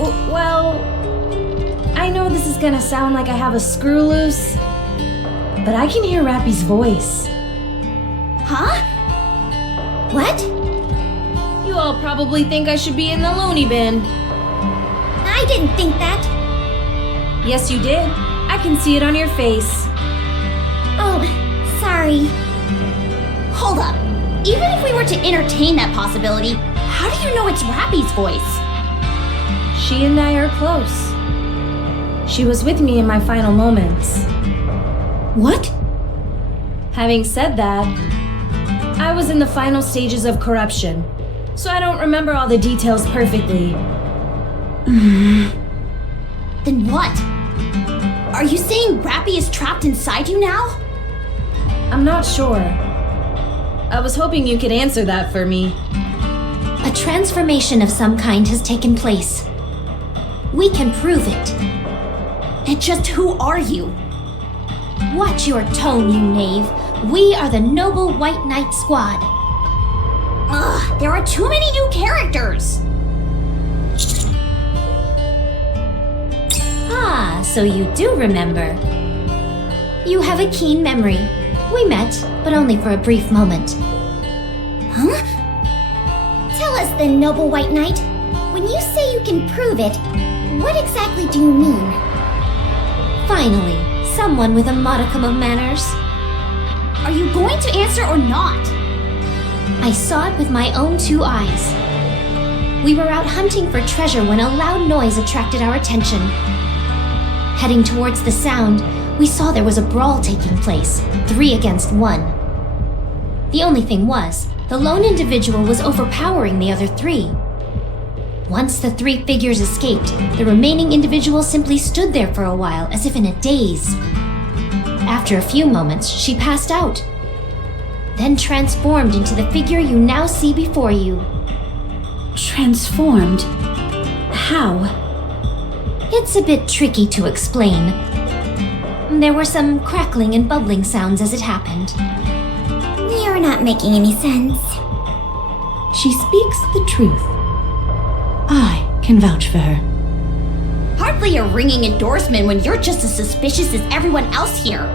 Well, I know this is gonna sound like I have a screw loose, but I can hear Rapi's voice. Huh? What? You all probably think I should be in the loony bin. I didn't think that. Yes, you did. I can see it on your face. Oh, sorry. Hold up. Even if we were to entertain that possibility, how do you know it's Rapi's voice? She and I are close. She was with me in my final moments. What? Having said that, I was in the final stages of corruption, so I don't remember all the details perfectly. Then what? Are you saying Rapi is trapped inside you now? I'm not sure. I was hoping you could answer that for me. A transformation of some kind has taken place. We can prove it. And just who are you? Watch your tone, you knave. We are the Noble White Knight Squad. Ugh, there are too many new characters. Ah, so you do remember. You have a keen memory. We met, but only for a brief moment. Huh? Tell us then, Noble White Knight. When you say you can prove it, what exactly do you mean? Finally, someone with a modicum of manners. Are you going to answer or not? I saw it with my own two eyes. We were out hunting for treasure when a loud noise attracted our attention. Heading towards the sound, we saw there was a brawl taking place, 3 against 1. The only thing was, the lone individual was overpowering the other 3. Once the 3 figures escaped, the remaining individual simply stood there for a while as if in a daze. After a few moments, she passed out, then transformed into the figure you now see before you. Transformed? How? It's a bit tricky to explain. There were some crackling and bubbling sounds as it happened. You're not making any sense. She speaks the truth. I can vouch for her. Hardly a ringing endorsement when you're just as suspicious as everyone else here.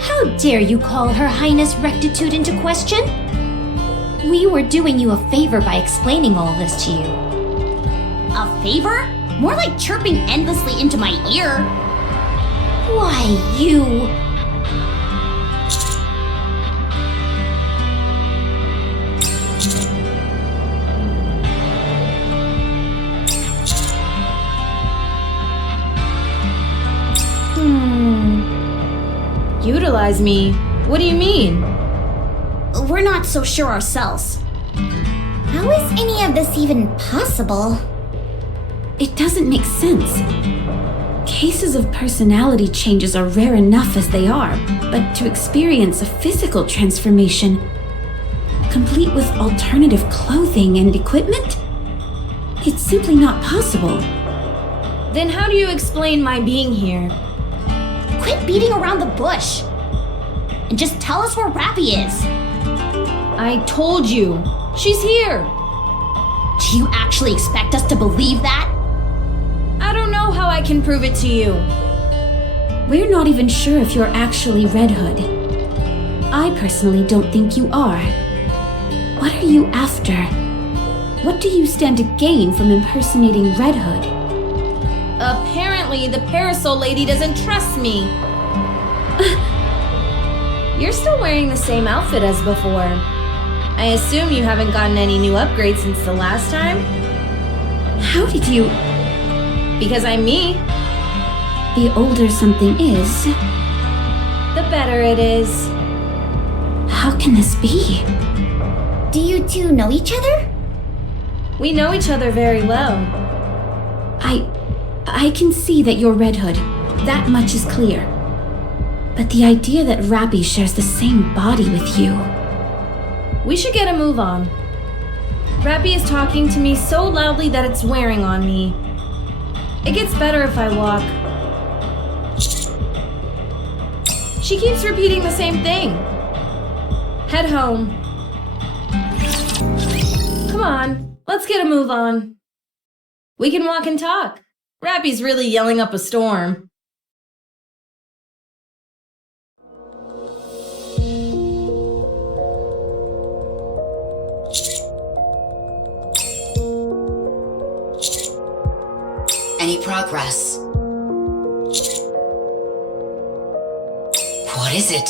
How dare you call Her Highness Rectitude into question? We were doing you a favor by explaining all this to you. A favor? More like chirping endlessly into my ear. Why, you... Utilize me? What do you mean? We're not so sure ourselves. How is any of this even possible? It doesn't make sense. Cases of personality changes are rare enough as they are, but to experience a physical transformation, complete with alternative clothing and equipment? It's simply not possible. Then how do you explain my being here? Quit beating around the bush. And just tell us where Rapi is. I told you. She's here. Do you actually expect us to believe that? I don't know how I can prove it to you. We're not even sure if you're actually Red Hood. I personally don't think you are. What are you after? What do you stand to gain from impersonating Red Hood? Apparently, the parasol lady doesn't trust me. You're still wearing the same outfit as before. I assume you haven't gotten any new upgrades since the last time? How did you... Because I'm me. The older something is, The better it is. how can this be? Do you two know each other? We know each other very well. I can see that you're Red Hood. That much is clear. But the idea that Rapi shares the same body with you... We should get a move on. Rapi is talking to me so loudly that it's wearing on me. It gets better if I walk. She keeps repeating the same thing. Head home. Come on, let's get a move on. We can walk and talk. Rappy's really yelling up a storm. Any progress? What is it?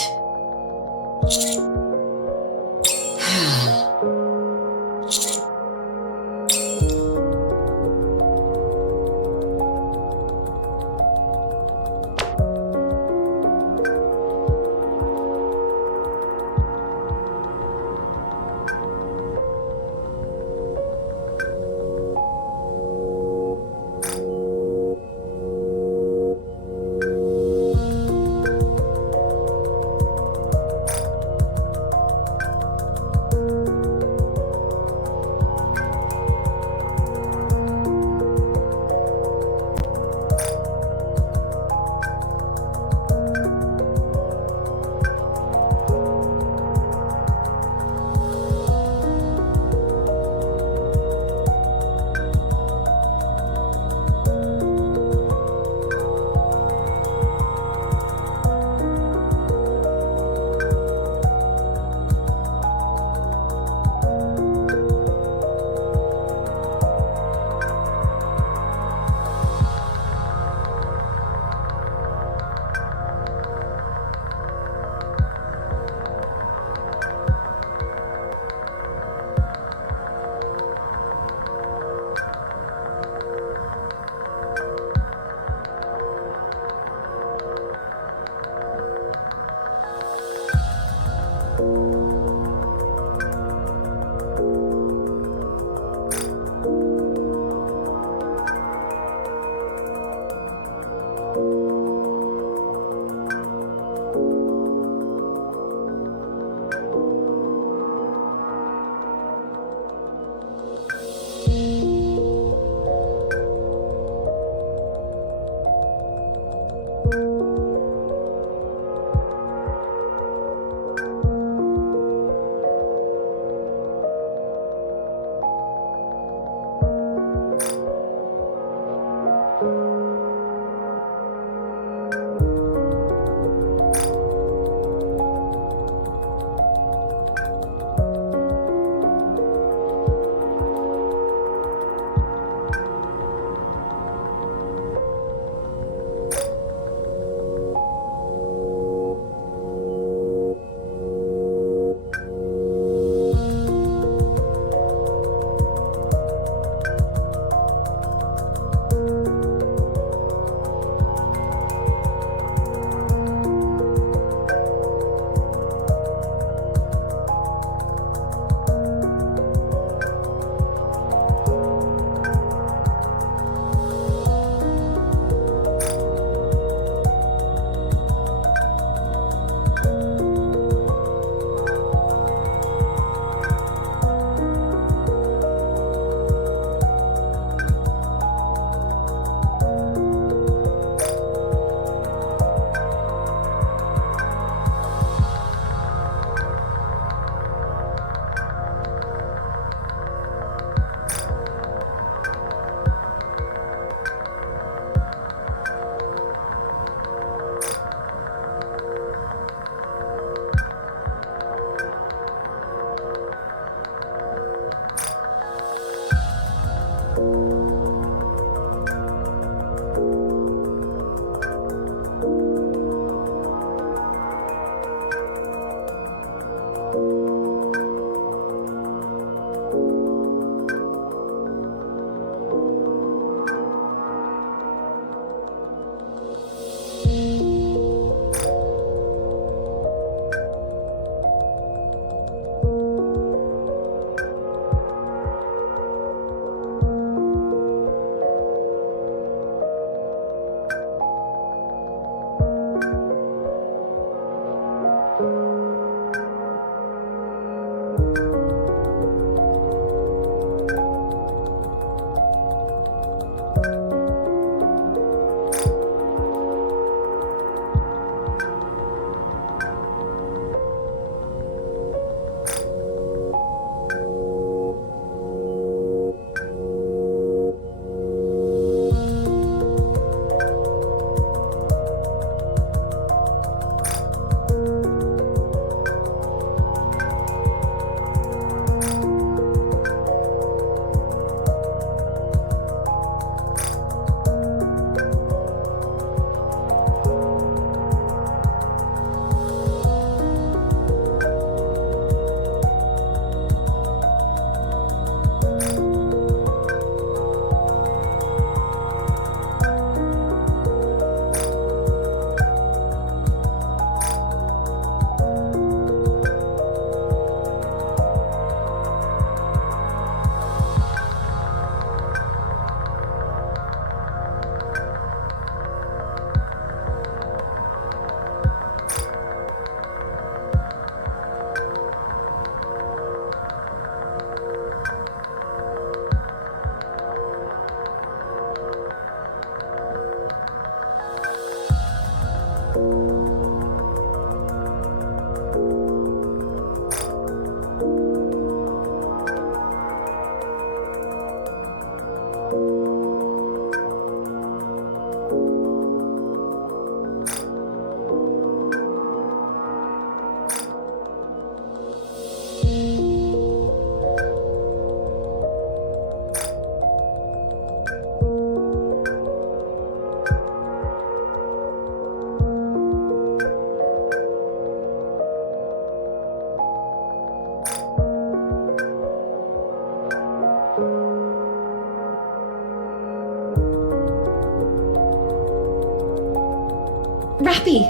Rapi,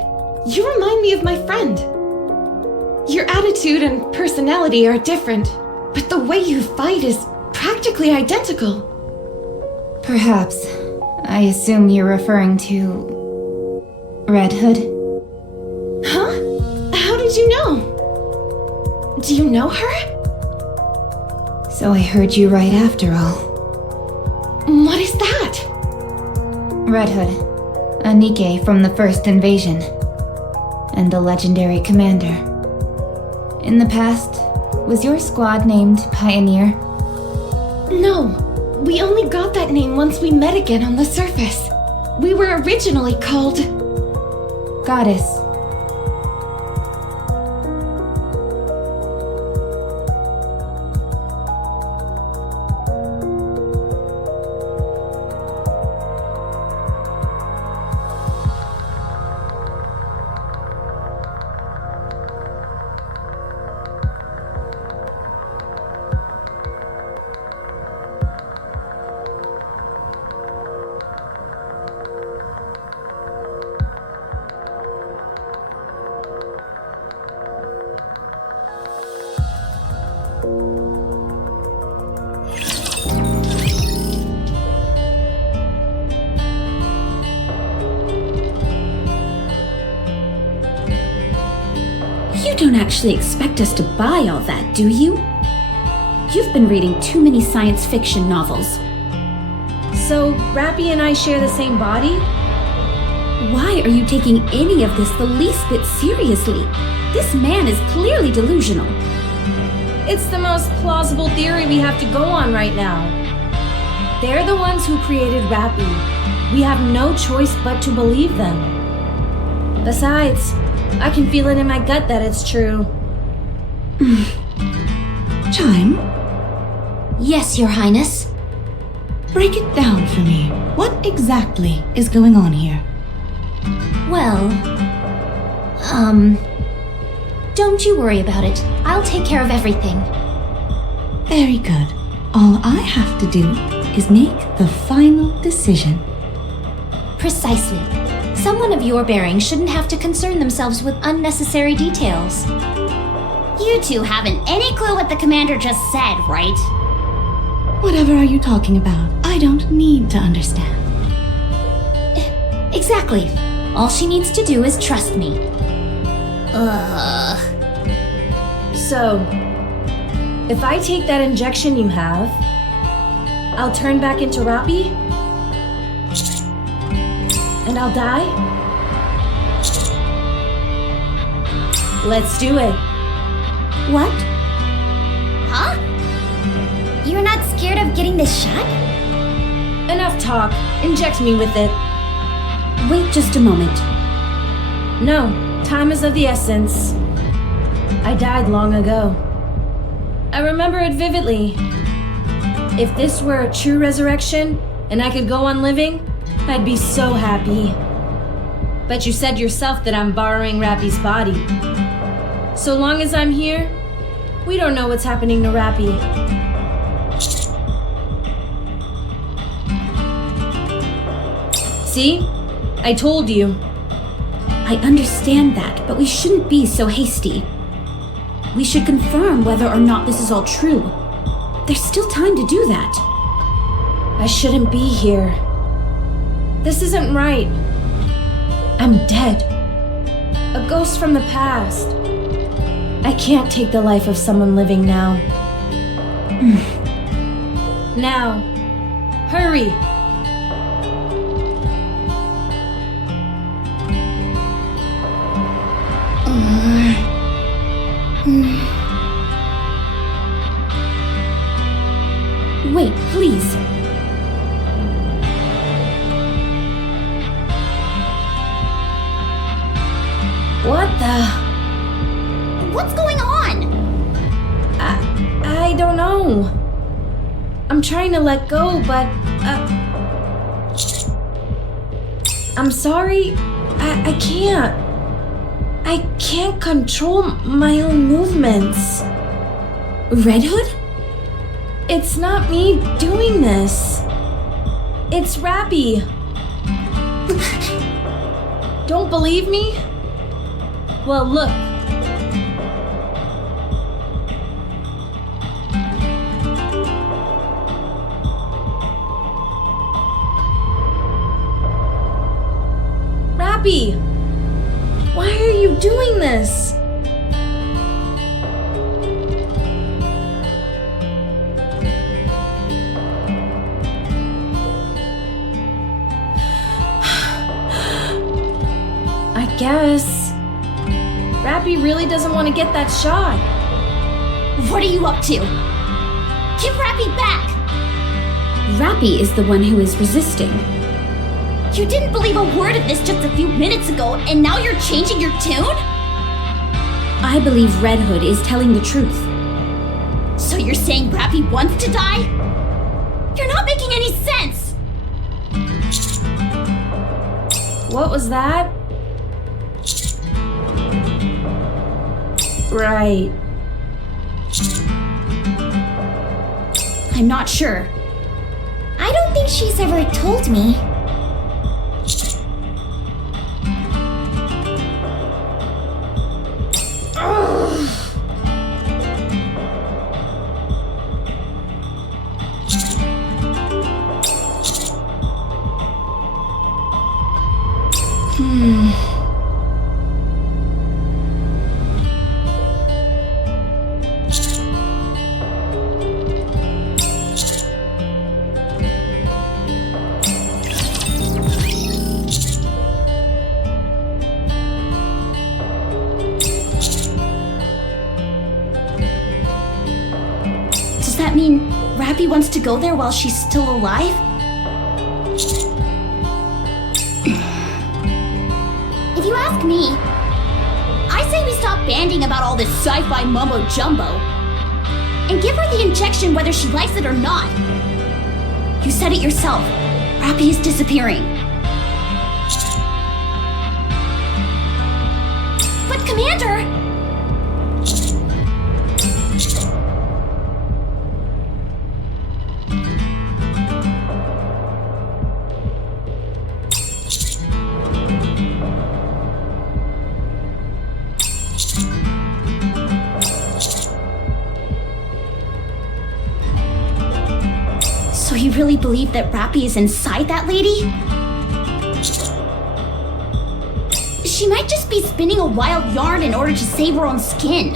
you remind me of my friend. Your attitude and personality are different, but the way you fight is practically identical. Perhaps. I assume you're referring to Red Hood? Huh? How did you know? Do you know her? So I heard you right after all. What is that? Red Hood, a Nikke from the first invasion, and the legendary commander. In the past, was your squad named Pioneer? No, we only got that name once we met again on the surface. We were originally called Goddess. You don't actually expect us to buy all that, do you? You've been reading too many science fiction novels. So, Rapi and I share the same body? Why are you taking any of this the least bit seriously? This man is clearly delusional. It's the most plausible theory we have to go on right now. They're the ones who created Rapi. We have no choice but to believe them. Besides, I can feel it in my gut that it's true. Chime, Yes, Your Highness. break it down for me. What exactly is going on here? Well, don't you worry about it. I'll take care of everything. Very good. All I have to do is make the final decision. Precisely. Someone of your bearing shouldn't have to concern themselves with unnecessary details. You two haven't any clue what the commander just said, right? Whatever are you talking about? I don't need to understand. Exactly. All she needs to do is trust me. So, if I take that injection you have, I'll turn back into Rapi? And I'll die? Let's do it. What? Huh? You're not scared of getting this shot? Enough talk. Inject me with it. Wait just a moment. No, time is of the essence. I died long ago. I remember it vividly. If this were a true resurrection and I could go on living, I'd be so happy. But you said yourself that I'm borrowing Rapi's body. So long as I'm here, we don't know what's happening to Rapi. See? I told you. I understand that, but we shouldn't be so hasty. We should confirm whether or not this is all true. There's still time to do that. I shouldn't be here. This isn't right. I'm dead. A ghost from the past. I can't take the life of someone living now. Now. Hurry. Wait, please. What the? What's going on? I don't know. I'm trying to let go, but I'm sorry. I can't. I can't control my own movements. Red Hood? It's not me doing this. It's Rapi. Don't believe me? Well, look. Rapi! Why are you doing this? I guess. Rapi really doesn't want to get that shot. What are you up to? Give Rapi back! Rapi is the one who is resisting. You didn't believe a word of this just a few minutes ago, and now you're changing your tune? I believe Red Hood is telling the truth. So you're saying Rapi wants to die? You're not making any sense! What was that? Right. I'm not sure. I don't think she's ever told me. Does that mean Rapi wants to go there while she's still alive? If you ask me, I say we stop banding about all this sci-fi mumbo-jumbo and give her the injection whether she likes it or not. You said it yourself. Rapi is disappearing. But Commander! So you really believe that Rapi is inside that lady? She might just be spinning a wild yarn in order to save her own skin.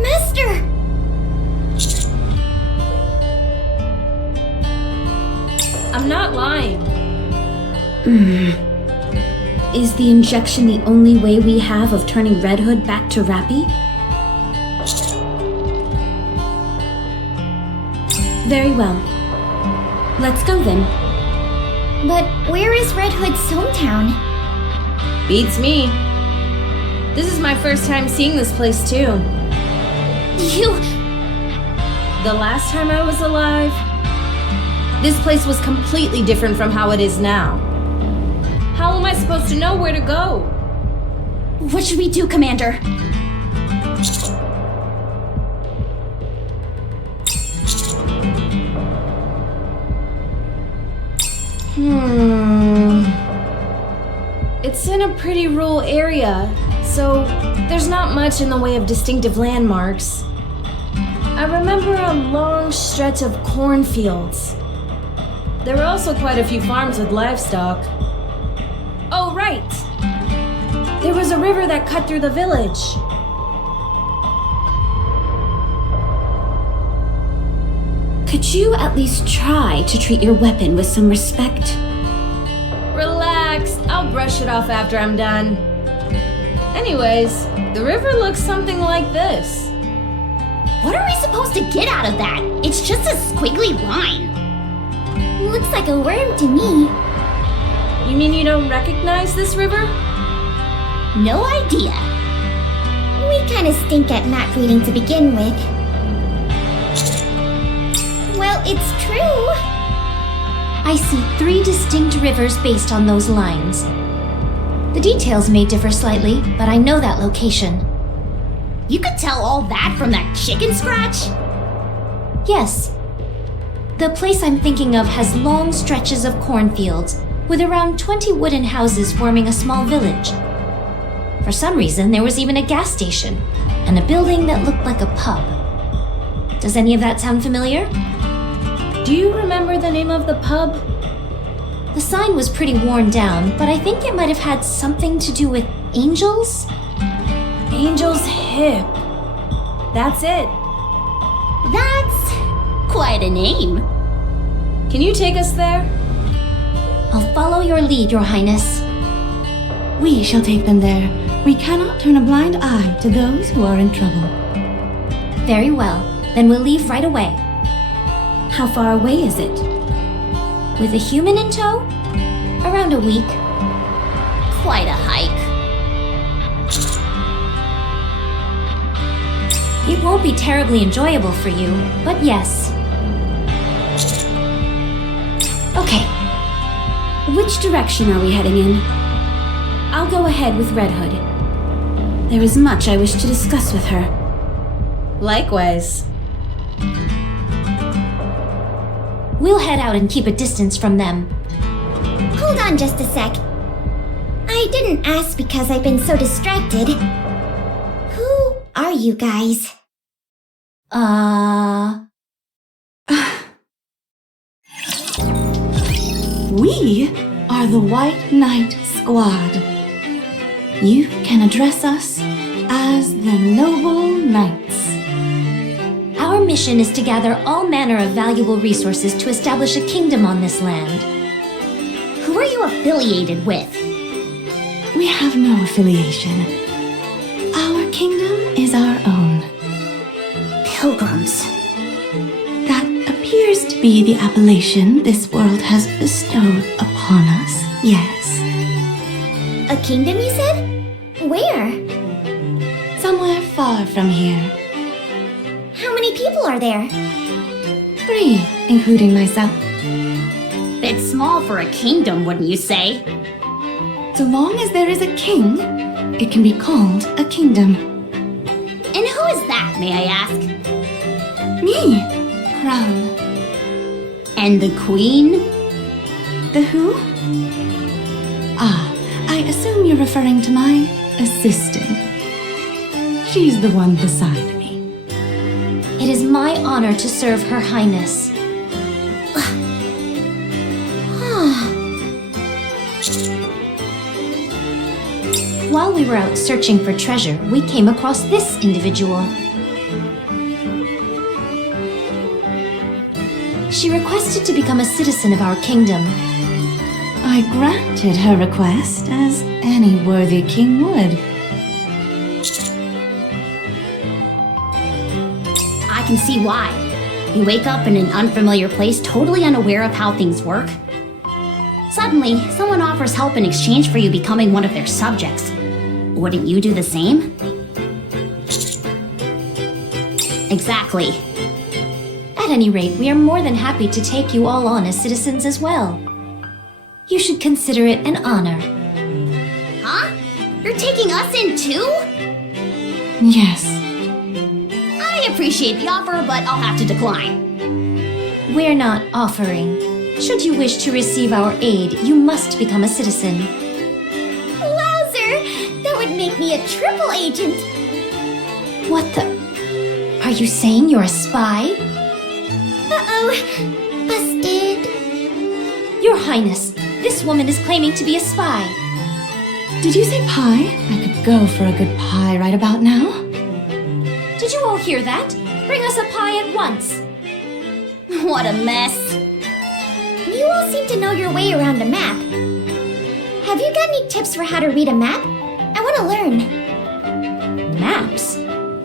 Master! I'm not lying. Is the injection the only way we have of turning Red Hood back to Rapi? Very well. Let's go then. But where is Red Hood's hometown? Beats me. This is my first time seeing this place too. The last time I was alive, this place was completely different from how it is now. How am I supposed to know where to go? What should we do, Commander? It's in a pretty rural area, so there's not much in the way of distinctive landmarks. I remember a long stretch of cornfields. There were also quite a few farms with livestock. Oh, right! There was a river that cut through the village. Could you at least try to treat your weapon with some respect? Relax, I'll brush it off after I'm done. Anyways, the river looks something like this. What are we supposed to get out of that? It's just a squiggly line. Looks like a worm to me. You mean you don't recognize this river? No idea. We kinda stink at map reading to begin with. Well, it's true. I see 3 distinct rivers based on those lines. The details may differ slightly, but I know that location. You could tell all that from that chicken scratch? Yes. The place I'm thinking of has long stretches of cornfields, with around 20 wooden houses forming a small village. For some reason, there was even a gas station, and a building that looked like a pub. Does any of that sound familiar? Do you remember the name of the pub? The sign was pretty worn down, but I think it might have had something to do with angels? Angel's Hip. That's it. That's quite a name. Can you take us there? I'll follow your lead, Your Highness. We shall take them there. We cannot turn a blind eye to those who are in trouble. Very well, then we'll leave right away. How far away is it? With a human in tow? Around a week. Quite a hike. It won't be terribly enjoyable for you, but yes. Okay. Which direction are we heading in? I'll go ahead with Red Hood. There is much I wish to discuss with her. Likewise. We'll head out and keep a distance from them. Hold on just a sec. I didn't ask because I've been so distracted. Who are you guys? We are the White Knight Squad. You can address us as the Noble Knights. Our mission is to gather all manner of valuable resources to establish a kingdom on this land. Who are you affiliated with? We have no affiliation. Our kingdom is our own. Pilgrims. That appears to be the appellation this world has bestowed upon us, yes. A kingdom, you said? Where? Somewhere far from here. How many people are there? 3, including myself. Bit small for a kingdom, wouldn't you say? So long as there is a king, it can be called a kingdom. And who is that, may I ask? Me, Crown. And the queen? The who? Ah, I assume you're referring to my assistant. She's the one beside me. It is my honor to serve Her Highness. While we were out searching for treasure, we came across this individual. She requested to become a citizen of our kingdom. I granted her request, as any worthy king would. I can see why. You wake up in an unfamiliar place totally unaware of how things work. Suddenly, someone offers help in exchange for you becoming one of their subjects. Wouldn't you do the same? Exactly. At any rate, we are more than happy to take you all on as citizens as well. You should consider it an honor. Huh? You're taking us in too? Yes. I appreciate the offer, but I'll have to decline. We're not offering. Should you wish to receive our aid, you must become a citizen. Wowzer! That would make me a triple agent. What the? Are you saying you're a spy? Uh-oh. Busted. Your Highness, this woman is claiming to be a spy. Did you say pie? I could go for a good pie right about now. Did you all hear that? Bring us a pie at once. What a mess. You all seem to know your way around a map. Have you got any tips for how to read a map? I want to learn. Maps?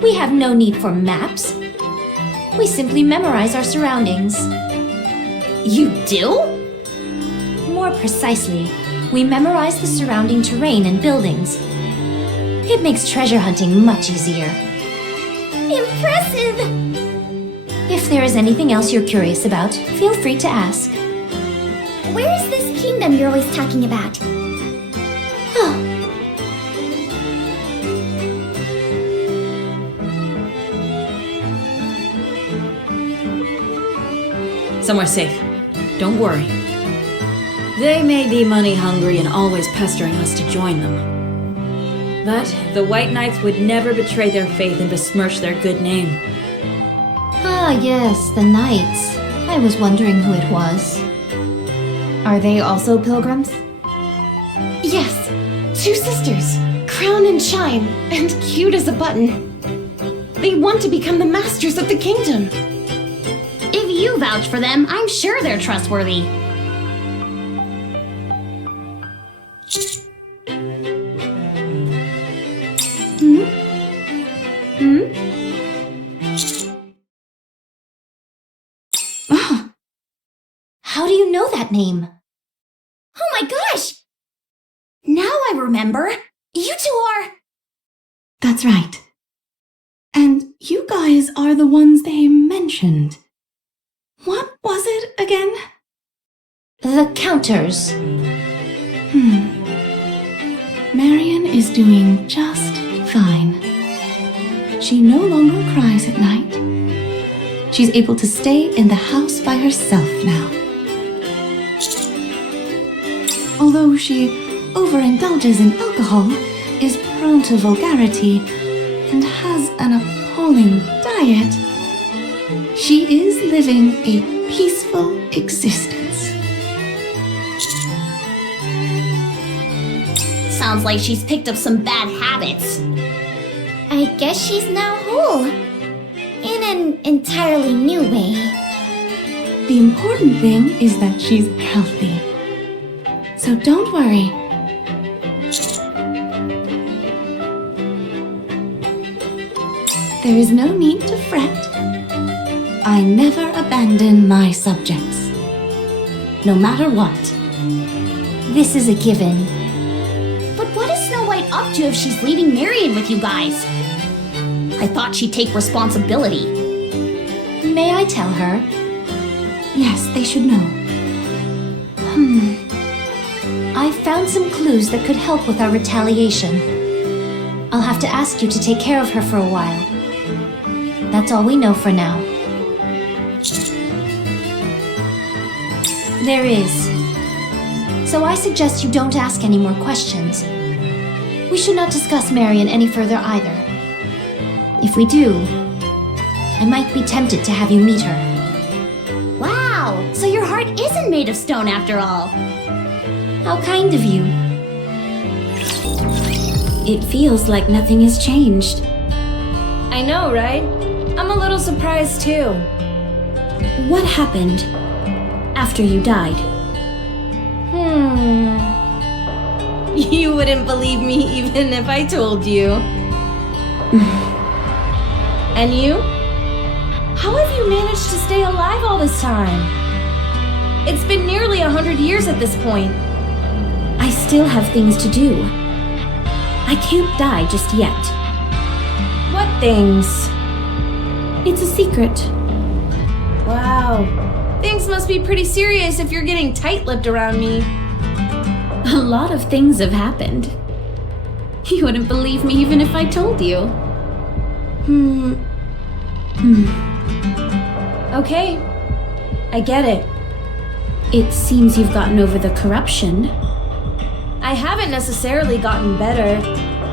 We have no need for maps. We simply memorize our surroundings. You do? More precisely, we memorize the surrounding terrain and buildings. It makes treasure hunting much easier. Impressive! If there is anything else you're curious about, feel free to ask. Where is this kingdom you're always talking about? somewhere safe. Don't worry. They may be money hungry and always pestering us to join them. But the White Knights would never betray their faith and besmirch their good name. Ah, yes, the Knights. I was wondering who it was. Are they also pilgrims? Yes, 2 sisters, crown and shine, and cute as a button. They want to become the masters of the kingdom. If you vouch for them, I'm sure they're trustworthy. How do you know that name? Oh my gosh! Now I remember. You two are... That's right. And you guys are the ones they mentioned. What was it again? The Counters. Marion is doing just fine. She no longer cries at night. She's able to stay in the house by herself now. Although she overindulges in alcohol, is prone to vulgarity, and has an appalling diet, she is living a peaceful existence. Sounds like she's picked up some bad habits. I guess she's now whole. In an entirely new way. The important thing is that she's healthy. So don't worry. There is no need to fret. I never abandon my subjects. No matter what. This is a given. But what is Snow White up to if she's leaving Marion with you guys? I thought she'd take responsibility. May I tell her? Yes, they should know. I found some clues that could help with our retaliation. I'll have to ask you to take care of her for a while. That's all we know for now. There is. So I suggest you don't ask any more questions. We should not discuss Marion any further either. If we do, I might be tempted to have you meet her. Wow, so your heart isn't made of stone after all. How kind of you. It feels like nothing has changed. I know, right? I'm a little surprised too. What happened after you died? You wouldn't believe me even if I told you. And you? How have you managed to stay alive all this time? It's been nearly 100 years at this point. I still have things to do. I can't die just yet. What things? It's a secret. Wow. Things must be pretty serious if you're getting tight-lipped around me. A lot of things have happened. You wouldn't believe me even if I told you. Okay. I get it. It seems you've gotten over the corruption. I haven't necessarily gotten better.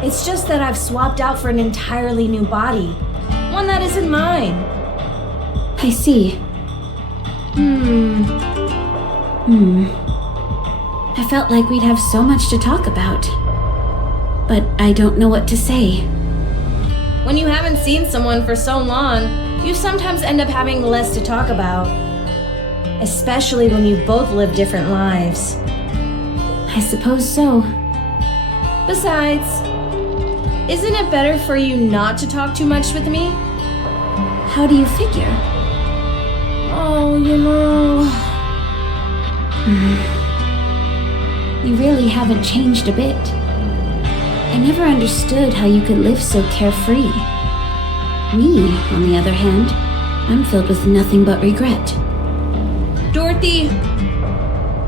It's just that I've swapped out for an entirely new body. One that isn't mine. I see. I felt like we'd have so much to talk about. But I don't know what to say. When you haven't seen someone for so long, you sometimes end up having less to talk about. Especially when you've both lived different lives. I suppose so. Besides, isn't it better for you not to talk too much with me? How do you figure? Oh, you know... You really haven't changed a bit. I never understood how you could live so carefree. Me, on the other hand, I'm filled with nothing but regret. Dorothy,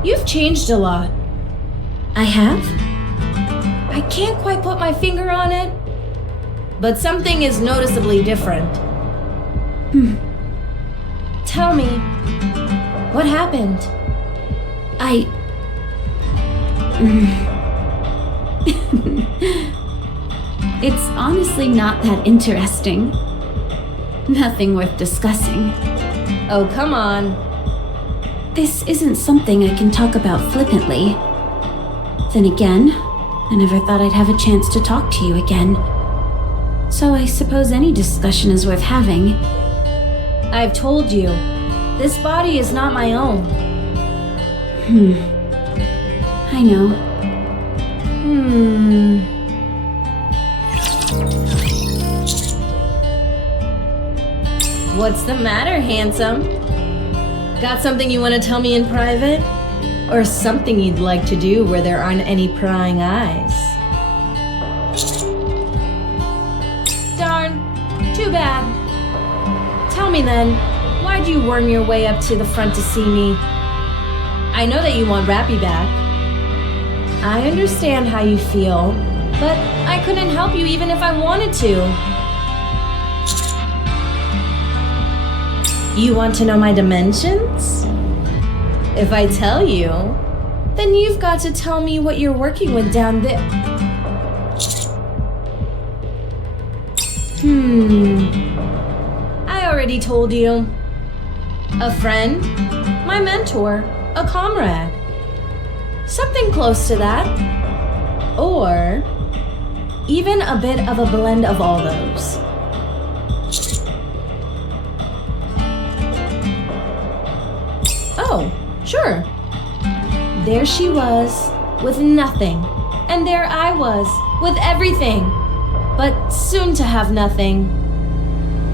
you've changed a lot. I have? I can't quite put my finger on it, but something is noticeably different. Tell me, What happened? It's honestly not that interesting. Nothing worth discussing. Oh, come on. This isn't something I can talk about flippantly. Then again, I never thought I'd have a chance to talk to you again. So I suppose any discussion is worth having. I've told you, this body is not my own. I know. What's the matter, handsome? Got something you want to tell me in private? Or something you'd like to do where there aren't any prying eyes? Darn, too bad. Tell me then, why'd you worm your way up to the front to see me? I know that you want Rapi back. I understand how you feel, but I couldn't help you even if I wanted to. You want to know my dimensions? If I tell you, then you've got to tell me what you're working with down there. I already told you. A friend, my mentor, a comrade. Something close to that. Or even a bit of a blend of all those. Oh, sure. There she was, with nothing. And there I was, with everything. But soon to have nothing.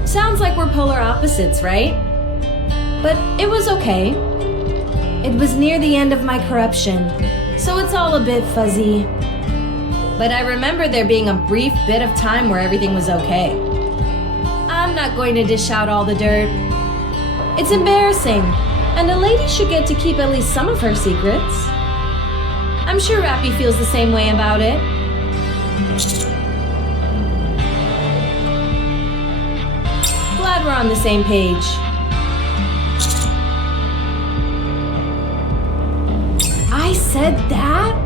Sounds like we're polar opposites, right? But it was okay. It was near the end of my corruption, so it's all a bit fuzzy. But I remember there being a brief bit of time where everything was okay. I'm not going to dish out all the dirt. It's embarrassing, and a lady should get to keep at least some of her secrets. I'm sure Rapi feels the same way about it. Glad we're on the same page. I said that?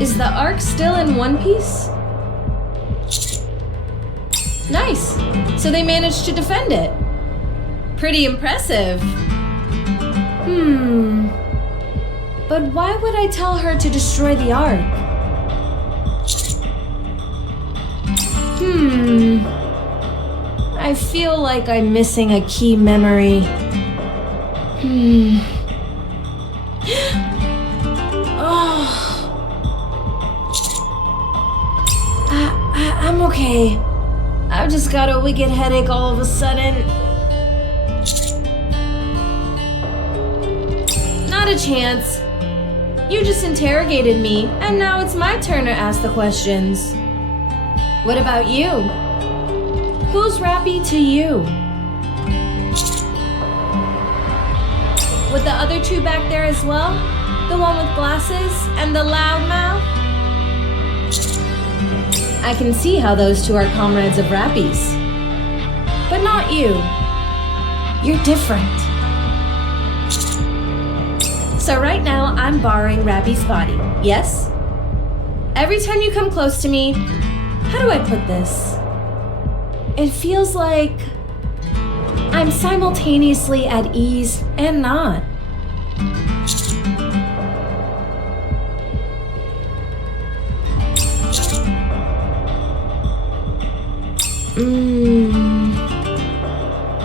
Is the Ark still in one piece? Nice. So they managed to defend it. Pretty impressive. But why would I tell her to destroy the Ark? I feel like I'm missing a key memory. I'm okay. I've just got a wicked headache all of a sudden. Not a chance. You just interrogated me, and now it's my turn to ask the questions. What about you? Who's Rapi to you? With the other two back there as well? The one with glasses and the loud mouth? I can see how those two are comrades of Rapi's. But not you. You're different. So right now, I'm borrowing Rapi's body, yes? Every time you come close to me, how do I put this? It feels like I'm simultaneously at ease and not.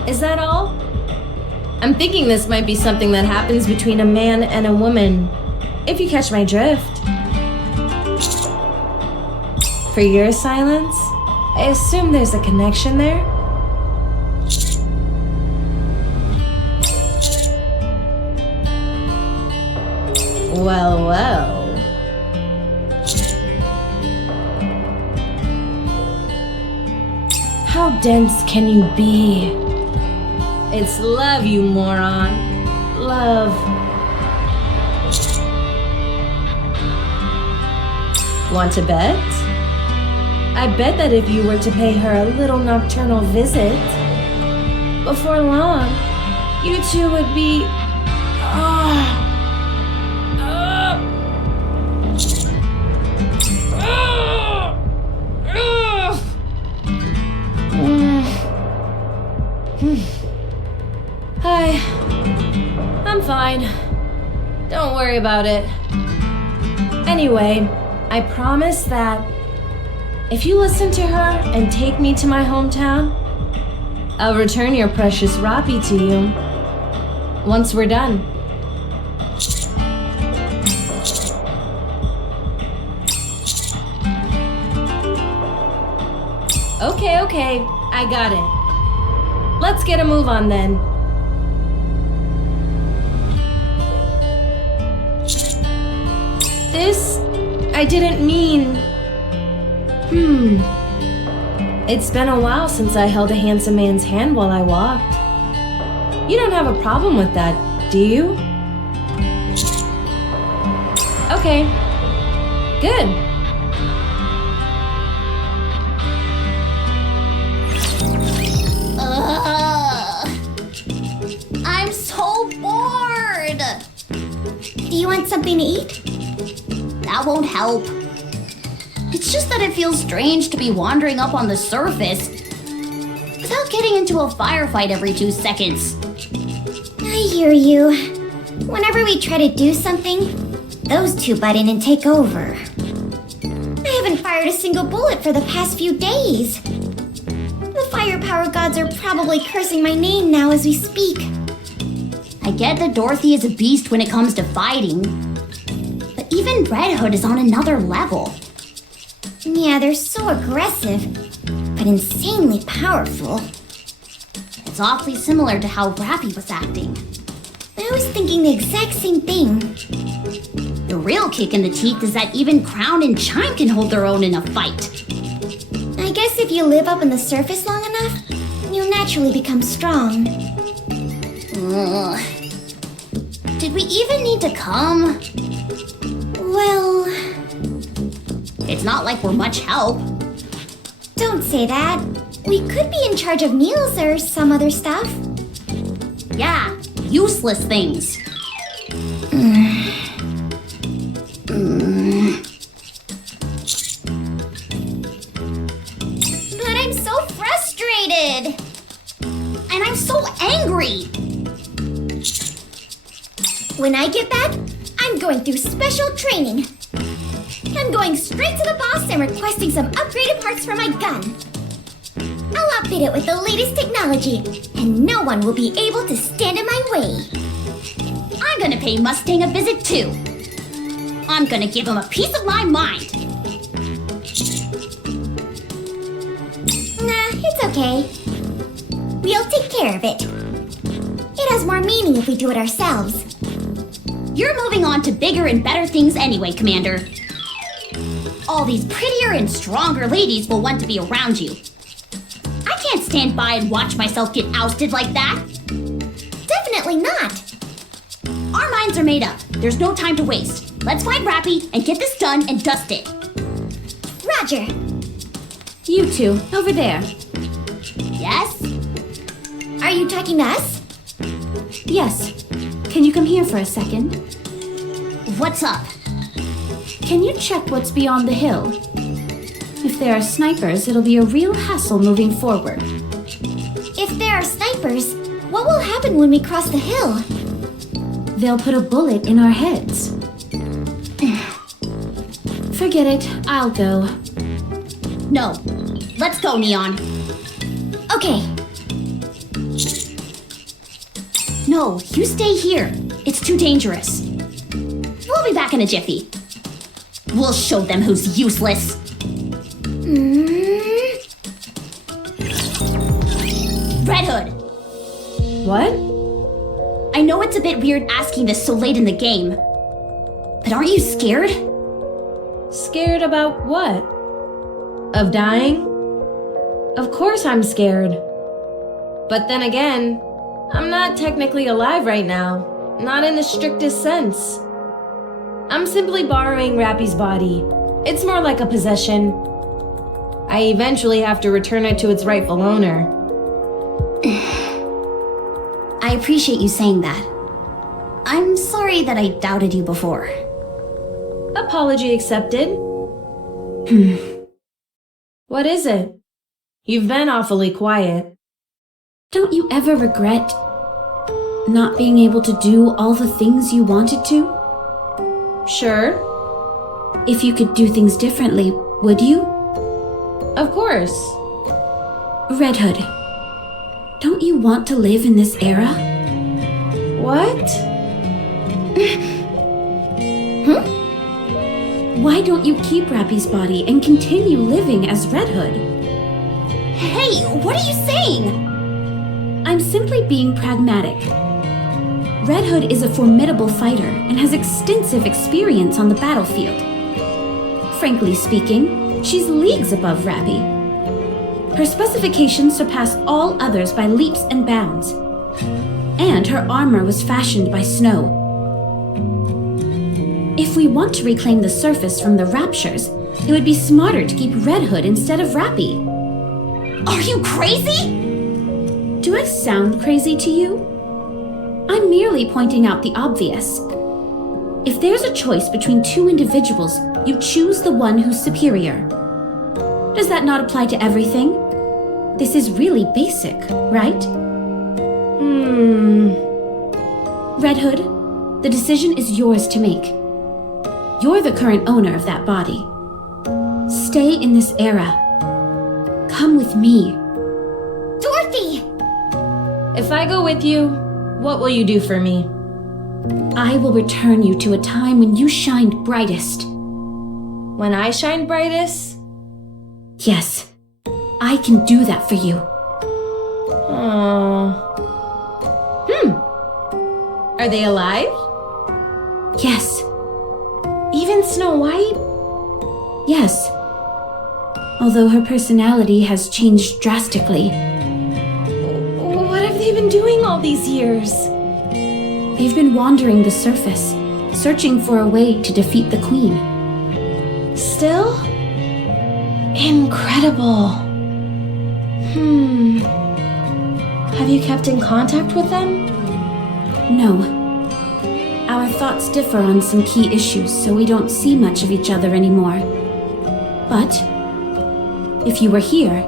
Is that all? I'm thinking this might be something that happens between a man and a woman, if you catch my drift. For your silence, I assume there's a connection there? Well, well. How dense can you be? It's love, you moron. Love. Want to bet? I bet that if you were to pay her a little nocturnal visit, before long, you two would be... Hi. I'm fine. Don't worry about it. Anyway, I promise that if you listen to her and take me to my hometown, I'll return your precious Rapi to you once we're done. Okay, I got it. Let's get a move on then. This, I didn't mean... It's been a while since I held a handsome man's hand while I walked. You don't have a problem with that, do you? Okay. Good. I'm so bored! Do you want something to eat? That won't help. It's just that it feels strange to be wandering up on the surface without getting into a firefight every 2 seconds. I hear you. Whenever we try to do something, those two butt in and take over. I haven't fired a single bullet for the past few days. The firepower gods are probably cursing my name now as we speak. I get that Dorothy is a beast when it comes to fighting, but even Red Hood is on another level. Yeah, they're so aggressive, but insanely powerful. It's awfully similar to how Rapi was acting. I was thinking the exact same thing. The real kick in the teeth is that even Crown and Chime can hold their own in a fight. I guess if you live up on the surface long enough, you'll naturally become strong. Ugh. Did we even need to come? Well, It's not like we're much help. don't say that. We could be in charge of meals or some other stuff. Yeah, useless things. But I'm so frustrated. And I'm so angry. When I get back, I'm going through special training. I'm going straight to the boss and requesting some upgraded parts for my gun. I'll outfit it with the latest technology, and no one will be able to stand in my way. I'm gonna pay Mustang a visit too. I'm gonna give him a piece of my mind. Nah, it's okay. We'll take care of it. It has more meaning if we do it ourselves. You're moving on to bigger and better things anyway, Commander. All these prettier and stronger ladies will want to be around you. I can't stand by and watch myself get ousted like that. Definitely not. Our minds are made up. There's no time to waste. Let's find Rapi and get this done and dust it. Roger. You two, over there. Yes? Are you talking to us? Yes. Can you come here for a second? What's up? Can you check what's beyond the hill? If there are snipers, it'll be a real hassle moving forward. If there are snipers, what will happen when we cross the hill? They'll put a bullet in our heads. Forget it, I'll go. No. Let's go, Neon. Okay. No, you stay here. It's too dangerous. We'll be back in a jiffy. We'll show them who's useless. Red Hood! What? I know it's a bit weird asking this so late in the game, but aren't you scared? Scared about what? Of dying? Of course I'm scared. But then again, I'm not technically alive right now. Not in the strictest sense. I'm simply borrowing Rapi's body. It's more like a possession. I eventually have to return it to its rightful owner. I appreciate you saying that. I'm sorry that I doubted you before. Apology accepted. What is it? You've been awfully quiet. Don't you ever regret not being able to do all the things you wanted to? Sure. If you could do things differently, would you? Of course. Red Hood, don't you want to live in this era? What? Why don't you keep Rapi's body and continue living as Red Hood? Hey, what are you saying? I'm simply being pragmatic. Red Hood is a formidable fighter and has extensive experience on the battlefield. Frankly speaking, she's leagues above Rapi. Her specifications surpass all others by leaps and bounds. And her armor was fashioned by snow. If we want to reclaim the surface from the Raptures, it would be smarter to keep Red Hood instead of Rapi. Are you crazy? Do I sound crazy to you? I'm merely pointing out the obvious. If there's a choice between two individuals, you choose the one who's superior. Does that not apply to everything? This is really basic, right? Red Hood, the decision is yours to make. You're the current owner of that body. Stay in this era. Come with me. Dorothy! If I go with you, what will you do for me? I will return you to a time when you shined brightest. When I shine brightest? Yes, I can do that for you. Oh. Are they alive? Yes, Even Snow White? yes. Although her personality has changed drastically. What have they been doing all these years? They've been wandering the surface, searching for a way to defeat the Queen. Still? Incredible. Have you kept in contact with them? No. Our thoughts differ on some key issues, so we don't see much of each other anymore. But, if you were here,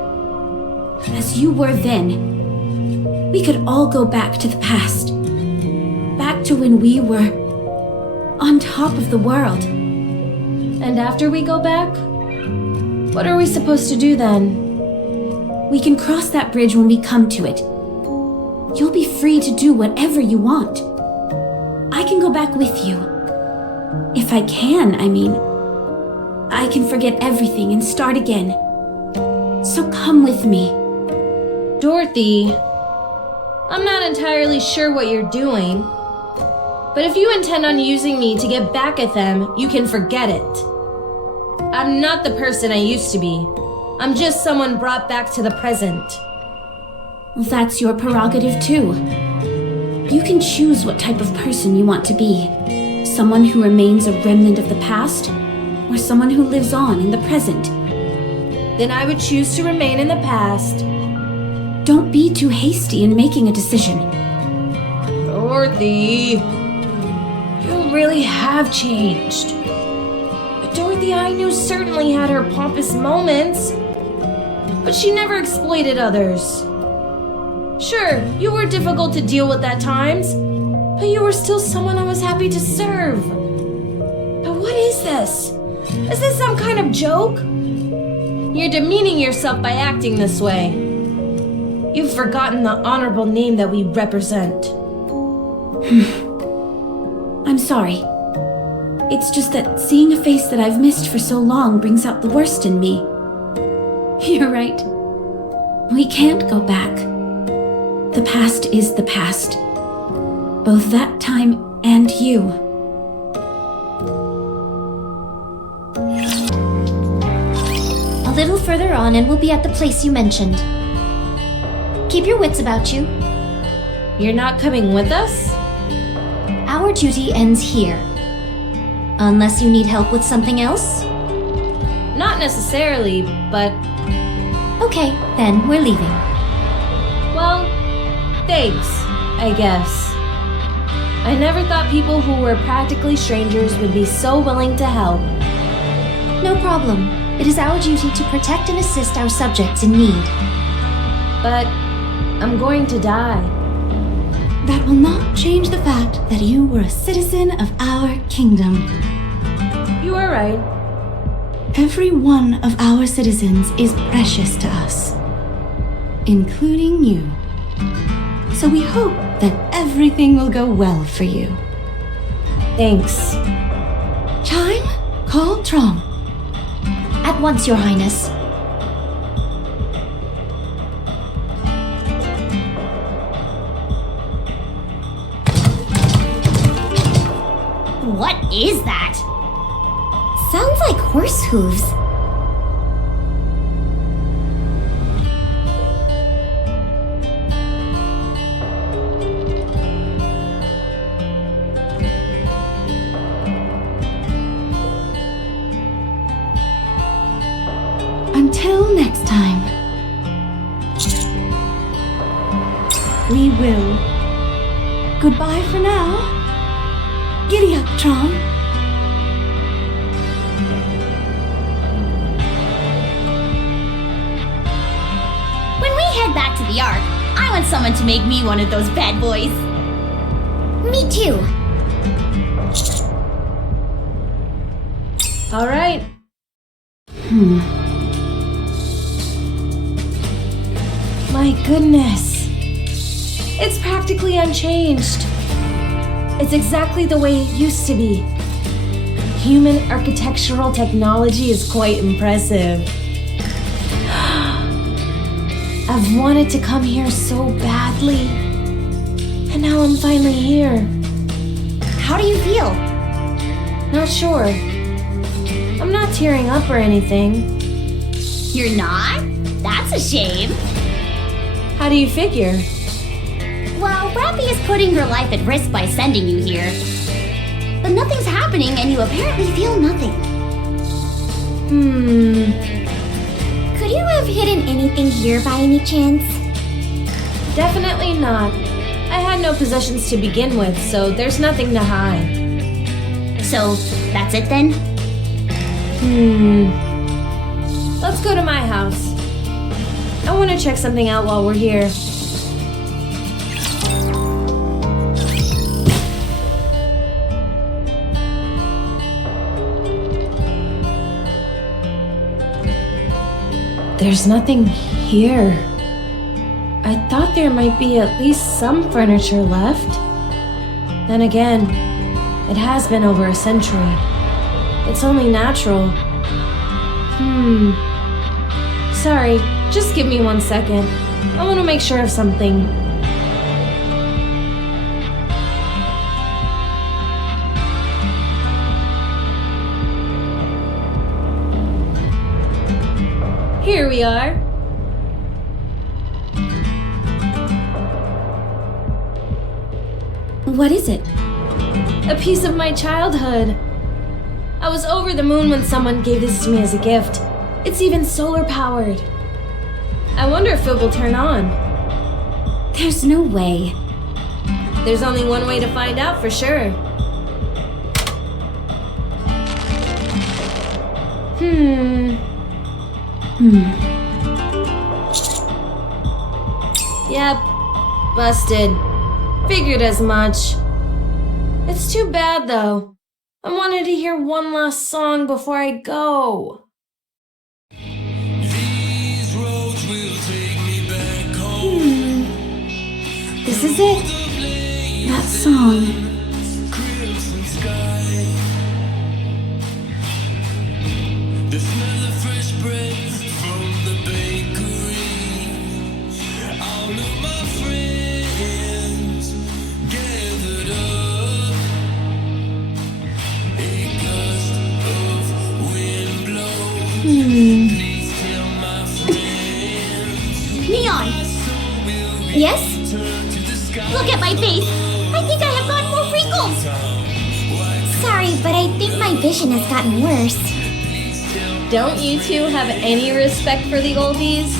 as you were then, we could all go back to the past. Back to when we were on top of the world. And after we go back? What are we supposed to do then? We can cross that bridge when we come to it. You'll be free to do whatever you want. I can go back with you. If I can, I mean. I can forget everything and start again. So come with me. Dorothy, I'm not entirely sure what you're doing. But if you intend on using me to get back at them, you can forget it. I'm not the person I used to be. I'm just someone brought back to the present. That's your prerogative too. You can choose what type of person you want to be. Someone who remains a remnant of the past, or someone who lives on in the present. Then I would choose to remain in the past. Don't be too hasty in making a decision. Dorothy, you really have changed. But Dorothy I knew certainly had her pompous moments, but she never exploited others. Sure, you were difficult to deal with at times, but you were still someone I was happy to serve. But what is this? Is this some kind of joke? You're demeaning yourself by acting this way. You've forgotten the honorable name that we represent. I'm sorry. It's just that seeing a face that I've missed for so long brings out the worst in me. You're right. We can't go back. The past is the past. Both that time and you. A little further on and we'll be at the place you mentioned. Keep your wits about you. You're not coming with us? Our duty ends here. Unless you need help with something else? Not necessarily, but... Okay, then we're leaving. Well, thanks. I guess. I never thought people who were practically strangers would be so willing to help. No problem. It is our duty to protect and assist our subjects in need. But I'm going to die. That will not change the fact that you were a citizen of our kingdom. You are right. Every one of our citizens is precious to us, including you. So we hope that everything will go well for you. Thanks. Chime, call Trom. At once, Your Highness. What is that? Sounds like horse hooves. Until next time, we will. Goodbye for now. Giddy up, Tron. When we head back to the Ark, I want someone to make me one of those bad boys. Me too. All right. My goodness. It's practically unchanged. It's exactly the way it used to be. Human architectural technology is quite impressive. I've wanted to come here so badly. And now I'm finally here. How do you feel? Not sure. I'm not tearing up or anything. You're not? That's a shame. How do you figure? Well, Rapi is putting her life at risk by sending you here. But nothing's happening and you apparently feel nothing. Could you have hidden anything here by any chance? Definitely not. I had no possessions to begin with, so there's nothing to hide. So, that's it then? Let's go to my house. I want to check something out while we're here. There's nothing here. I thought there might be at least some furniture left. Then again, it has been over a century. It's only natural. Sorry, just give me 1 second. I want to make sure of something. Here we are. What is it? A piece of my childhood. I was over the moon when someone gave this to me as a gift. It's even solar powered. I wonder if it will turn on. There's no way. There's only one way to find out for sure. Yep, busted. Figured as much. It's too bad though. I wanted to hear one last song before I go. These roads will take me back home. This is it. That song. Crimson sky. The smell of fresh bread from the bakery. All of my friends gathered up. A gust of wind blows. Please tell my friends. Neon! Yes? Look at my face! I think I have gotten more wrinkles! Sorry, but I think my vision has gotten worse. Don't you two have any respect for the oldies?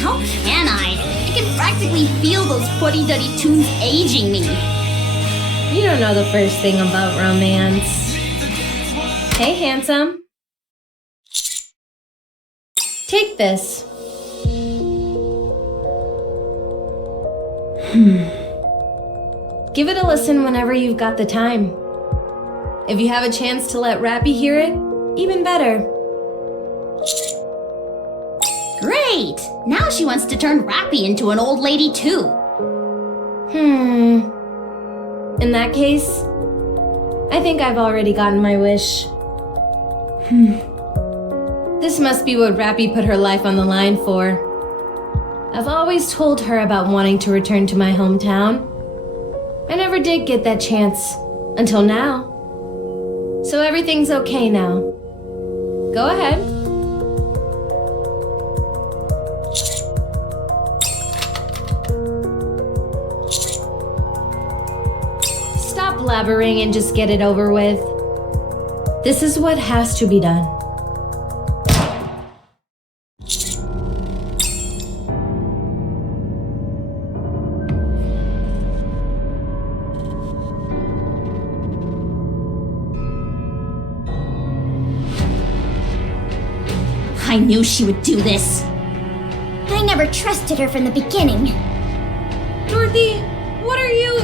How can I? It can practically feel those footy-duddy tunes aging me. You don't know the first thing about romance. Hey, handsome. Take this. Give it a listen whenever you've got the time. If you have a chance to let Rapi hear it, even better. Great! Now she wants to turn Rapi into an old lady too. In that case, I think I've already gotten my wish. This must be what Rapi put her life on the line for. I've always told her about wanting to return to my hometown. I never did get that chance, until now. So everything's okay now. Go ahead. Stop blabbering and just get it over with. This is what has to be done. I knew she would do this. I never trusted her from the beginning. Dorothy, what are you?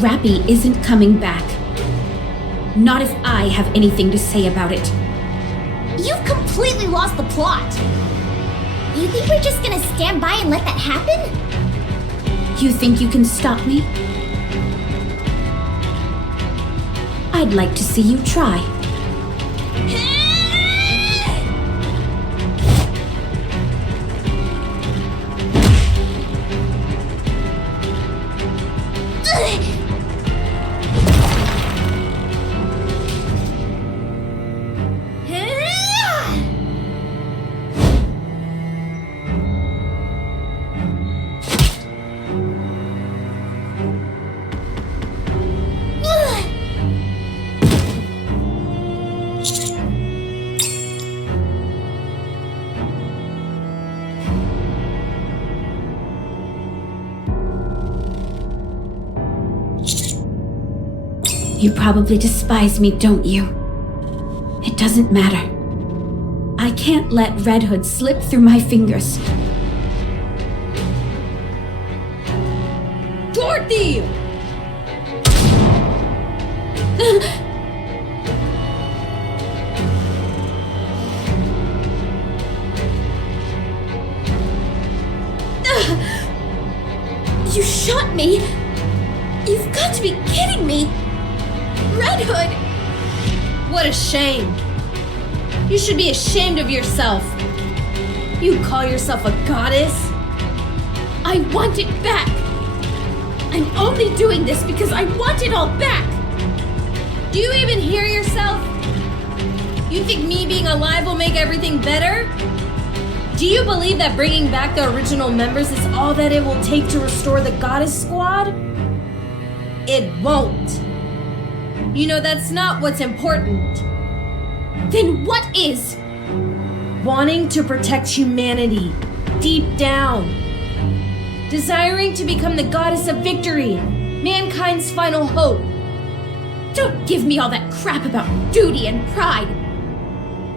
Rapi isn't coming back. Not if I have anything to say about it. You've completely lost the plot. You think we're just gonna stand by and let that happen? You think you can stop me? I'd like to see you try. You probably despise me, don't you? It doesn't matter. I can't let Red Hood slip through my fingers. Dorothy! You shot me! You've got to be kidding me! Red Hood! What a shame. You should be ashamed of yourself. You call yourself a goddess? I want it back! I'm only doing this because I want it all back! Do you even hear yourself? You think me being alive will make everything better? Do you believe that bringing back the original members is all that it will take to restore the Goddess Squad? It won't. You know that's not what's important. Then what is? Wanting to protect humanity, deep down. Desiring to become the Goddess of Victory, mankind's final hope. Don't give me all that crap about duty and pride.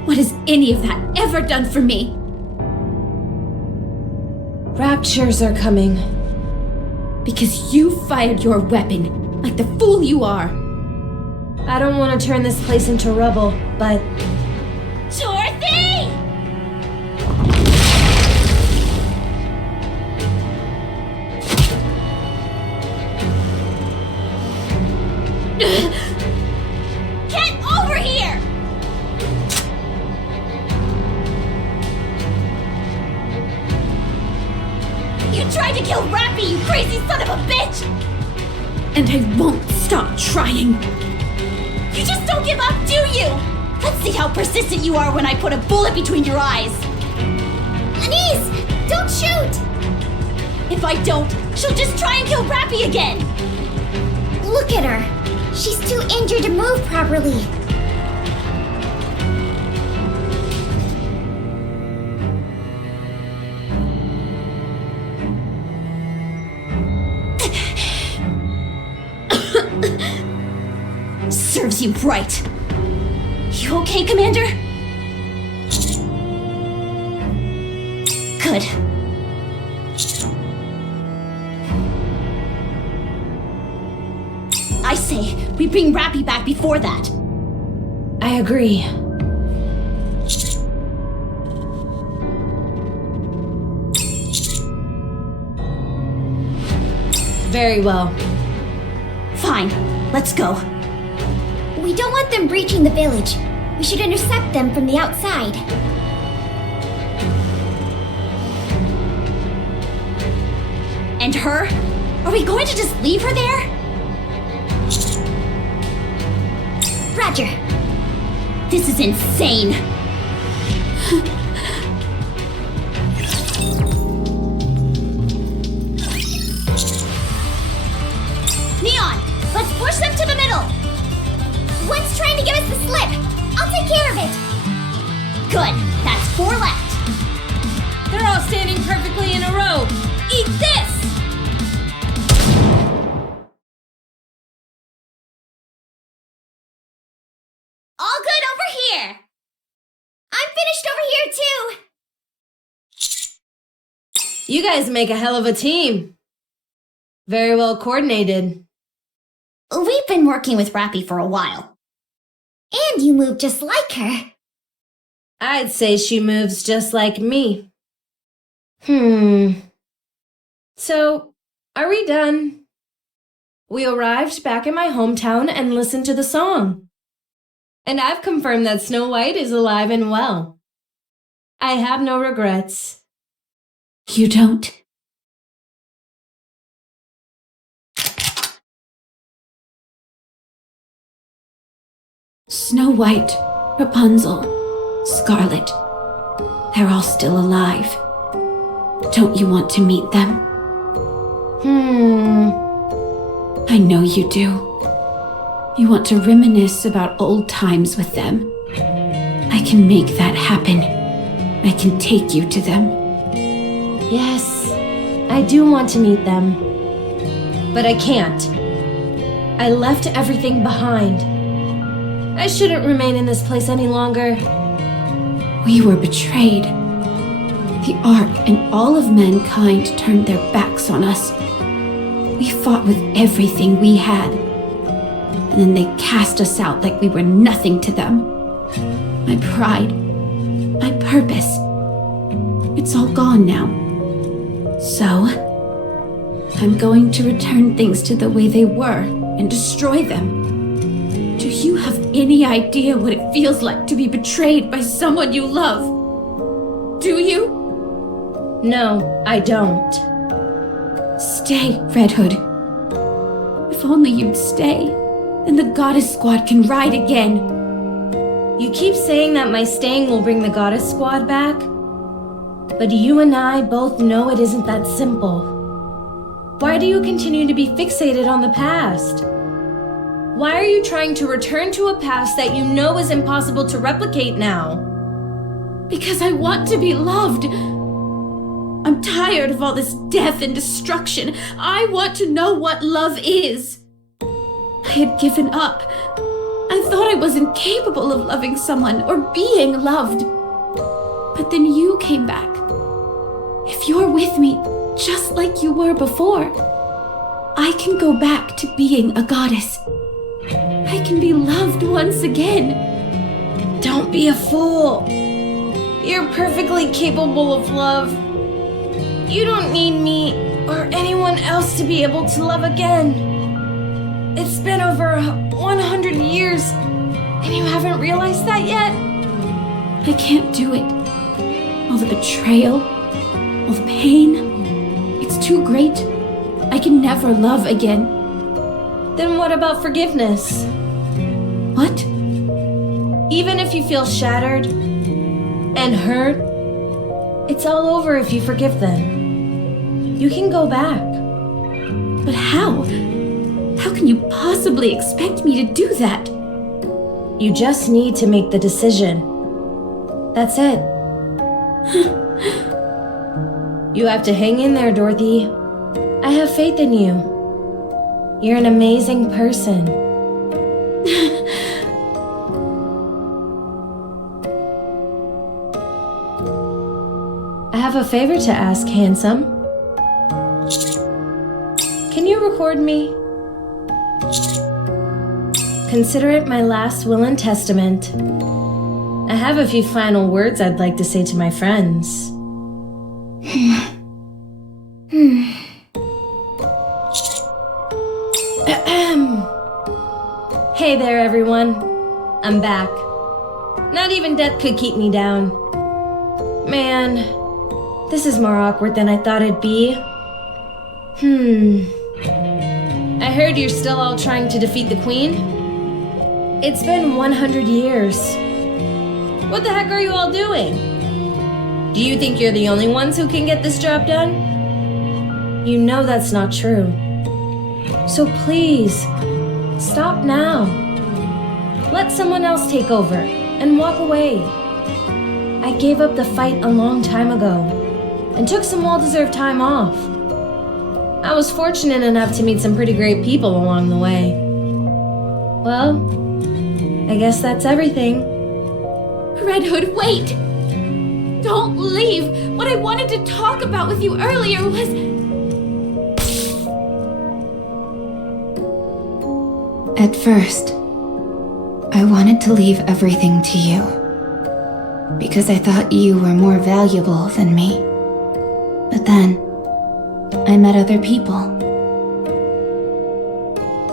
What has any of that ever done for me? Raptures are coming. Because you fired your weapon, like the fool you are. I don't want to turn this place into rubble, but... Dorothy! Get over here! You tried to kill Rapi, you crazy son of a bitch! And I won't stop trying. You just don't give up, do you? Let's see how persistent you are when I put a bullet between your eyes. Anise, don't shoot! If I don't, she'll just try and kill Rapi again. Look at her. She's too injured to move properly. Serves you right. You okay, Commander? Good. I say, we bring Rapi back before that. I agree. Very well. Fine, let's go. We don't want them breaching the village. We should intercept them from the outside. And her? Are we going to just leave her there? Roger. This is insane. Neon, let's push them to the middle. One's trying to give us the slip. I'll take care of it. Good, that's 4 left. They're all standing perfectly in a row. Eat this! All good over here. I'm finished over here too. You guys make a hell of a team. Very well coordinated. We've been working with Rapi for a while. And you move just like her. I'd say she moves just like me. So, are we done? We arrived back in my hometown and listened to the song. And I've confirmed that Snow White is alive and well. I have no regrets. You don't? Snow White, Rapunzel, Scarlet. They're all still alive. Don't you want to meet them? I know you do. You want to reminisce about old times with them. I can make that happen. I can take you to them. Yes, I do want to meet them. But I can't. I left everything behind. I shouldn't remain in this place any longer. We were betrayed. The Ark and all of mankind turned their backs on us. We fought with everything we had. And then they cast us out like we were nothing to them. My pride, my purpose, it's all gone now. So, I'm going to return things to the way they were and destroy them. Do you have any idea what it feels like to be betrayed by someone you love? Do you? No, I don't. Stay, Red Hood. If only you'd stay, then the Goddess Squad can ride again. You keep saying that my staying will bring the Goddess Squad back, but you and I both know it isn't that simple. Why do you continue to be fixated on the past? Why are you trying to return to a past that you know is impossible to replicate now? Because I want to be loved. I'm tired of all this death and destruction. I want to know what love is. I had given up. I thought I was incapable of loving someone or being loved. But then you came back. If you're with me, just like you were before, I can go back to being a goddess. I can be loved once again. Don't be a fool. You're perfectly capable of love. You don't need me or anyone else to be able to love again. It's been over 100 years, and you haven't realized that yet? I can't do it. All the betrayal, all the pain, it's too great. I can never love again. Then what about forgiveness? What? Even if you feel shattered and hurt, it's all over if you forgive them. You can go back. But how? How can you possibly expect me to do that? You just need to make the decision. That's it. You have to hang in there, Dorothy. I have faith in you. You're an amazing person. I have a favor to ask, handsome. Can you record me? Consider it my last will and testament. I have a few final words I'd like to say to my friends. Hey there, everyone. I'm back. Not even death could keep me down. Man, this is more awkward than I thought it'd be. I heard you're still all trying to defeat the Queen? It's been 100 years. What the heck are you all doing? Do you think you're the only ones who can get this job done? You know that's not true. So please, stop now. Let someone else take over and walk away. I gave up the fight a long time ago and took some well-deserved time off. I was fortunate enough to meet some pretty great people along the way. Well, I guess that's everything. Red Hood, wait! Don't leave! What I wanted to talk about with you earlier was... At first, I wanted to leave everything to you, because I thought you were more valuable than me. But then, I met other people,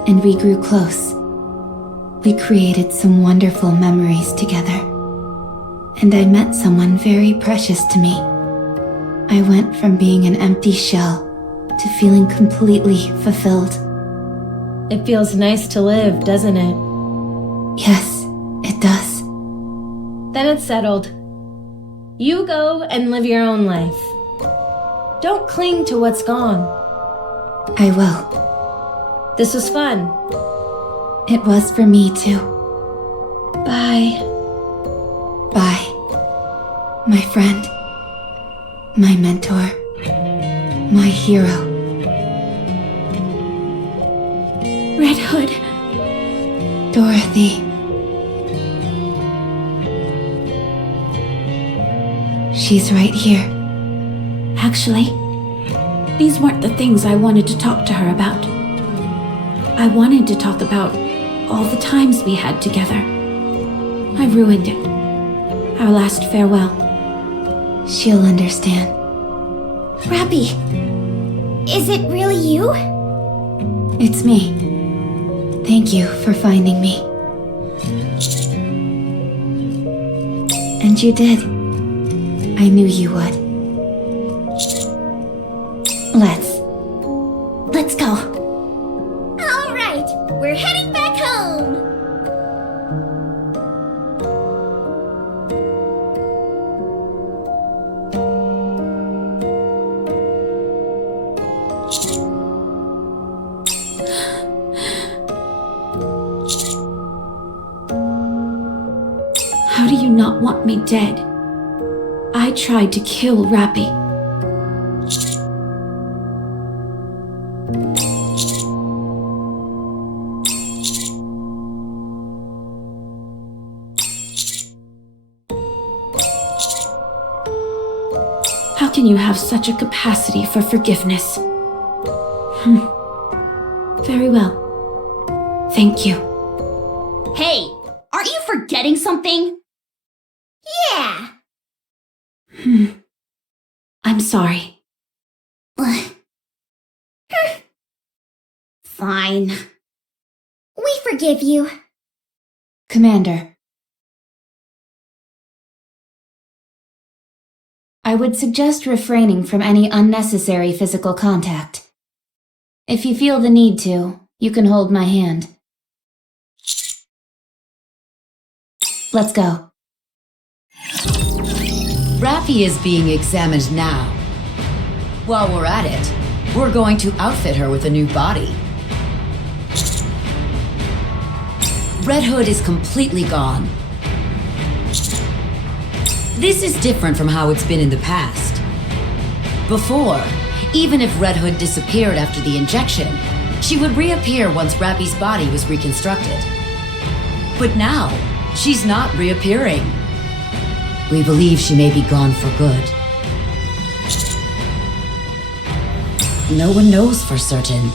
and we grew close. We created some wonderful memories together, and I met someone very precious to me. I went from being an empty shell to feeling completely fulfilled. It feels nice to live, doesn't it? Yes, it does. Then it's settled. You go and live your own life. Don't cling to what's gone. I will. This was fun. It was for me too. Bye. Bye, my friend, my mentor, my hero. Red Hood. Dorothy. She's right here. Actually, these weren't the things I wanted to talk to her about. I wanted to talk about all the times we had together. I ruined it. Our last farewell. She'll understand. Rapi, is it really you? It's me. Thank you for finding me. And you did. I knew you would. Let's go. All right, we're heading back home. How do you not want me dead? I tried to kill Rapi. How can you have such a capacity for forgiveness? Very well. Thank you. Hey, aren't you forgetting something? Yeah. I'm sorry. Fine. We forgive you. Commander. I would suggest refraining from any unnecessary physical contact. If you feel the need to, you can hold my hand. Let's go. Rapi is being examined now. While we're at it, we're going to outfit her with a new body. Red Hood is completely gone. This is different from how it's been in the past. Before, even if Red Hood disappeared after the injection, She would reappear once Rapi's body was reconstructed. But now, she's not reappearing. We believe she may be gone for good. No one knows for certain.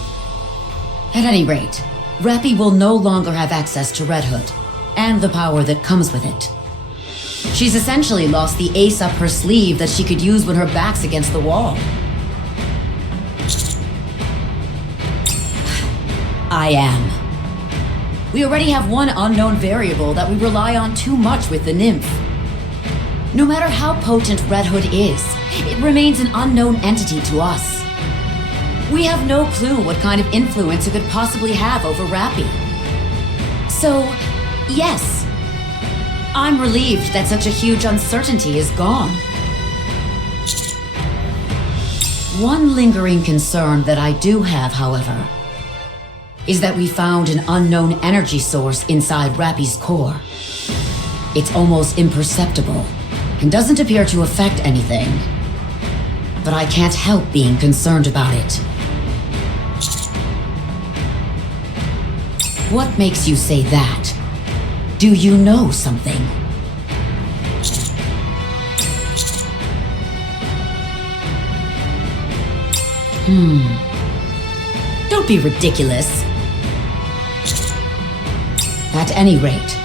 At any rate, Rapi will no longer have access to Red Hood, and the power that comes with it. She's essentially lost the ace up her sleeve that she could use when her back's against the wall. I am. We already have one unknown variable that we rely on too much with the nymph. No matter how potent Red Hood is, it remains an unknown entity to us. We have no clue what kind of influence it could possibly have over Rapi. So, yes, I'm relieved that such a huge uncertainty is gone. One lingering concern that I do have, however, is that we found an unknown energy source inside Rapi's core. It's almost imperceptible and doesn't appear to affect anything. But I can't help being concerned about it. What makes you say that? Do you know something? Don't be ridiculous. At any rate,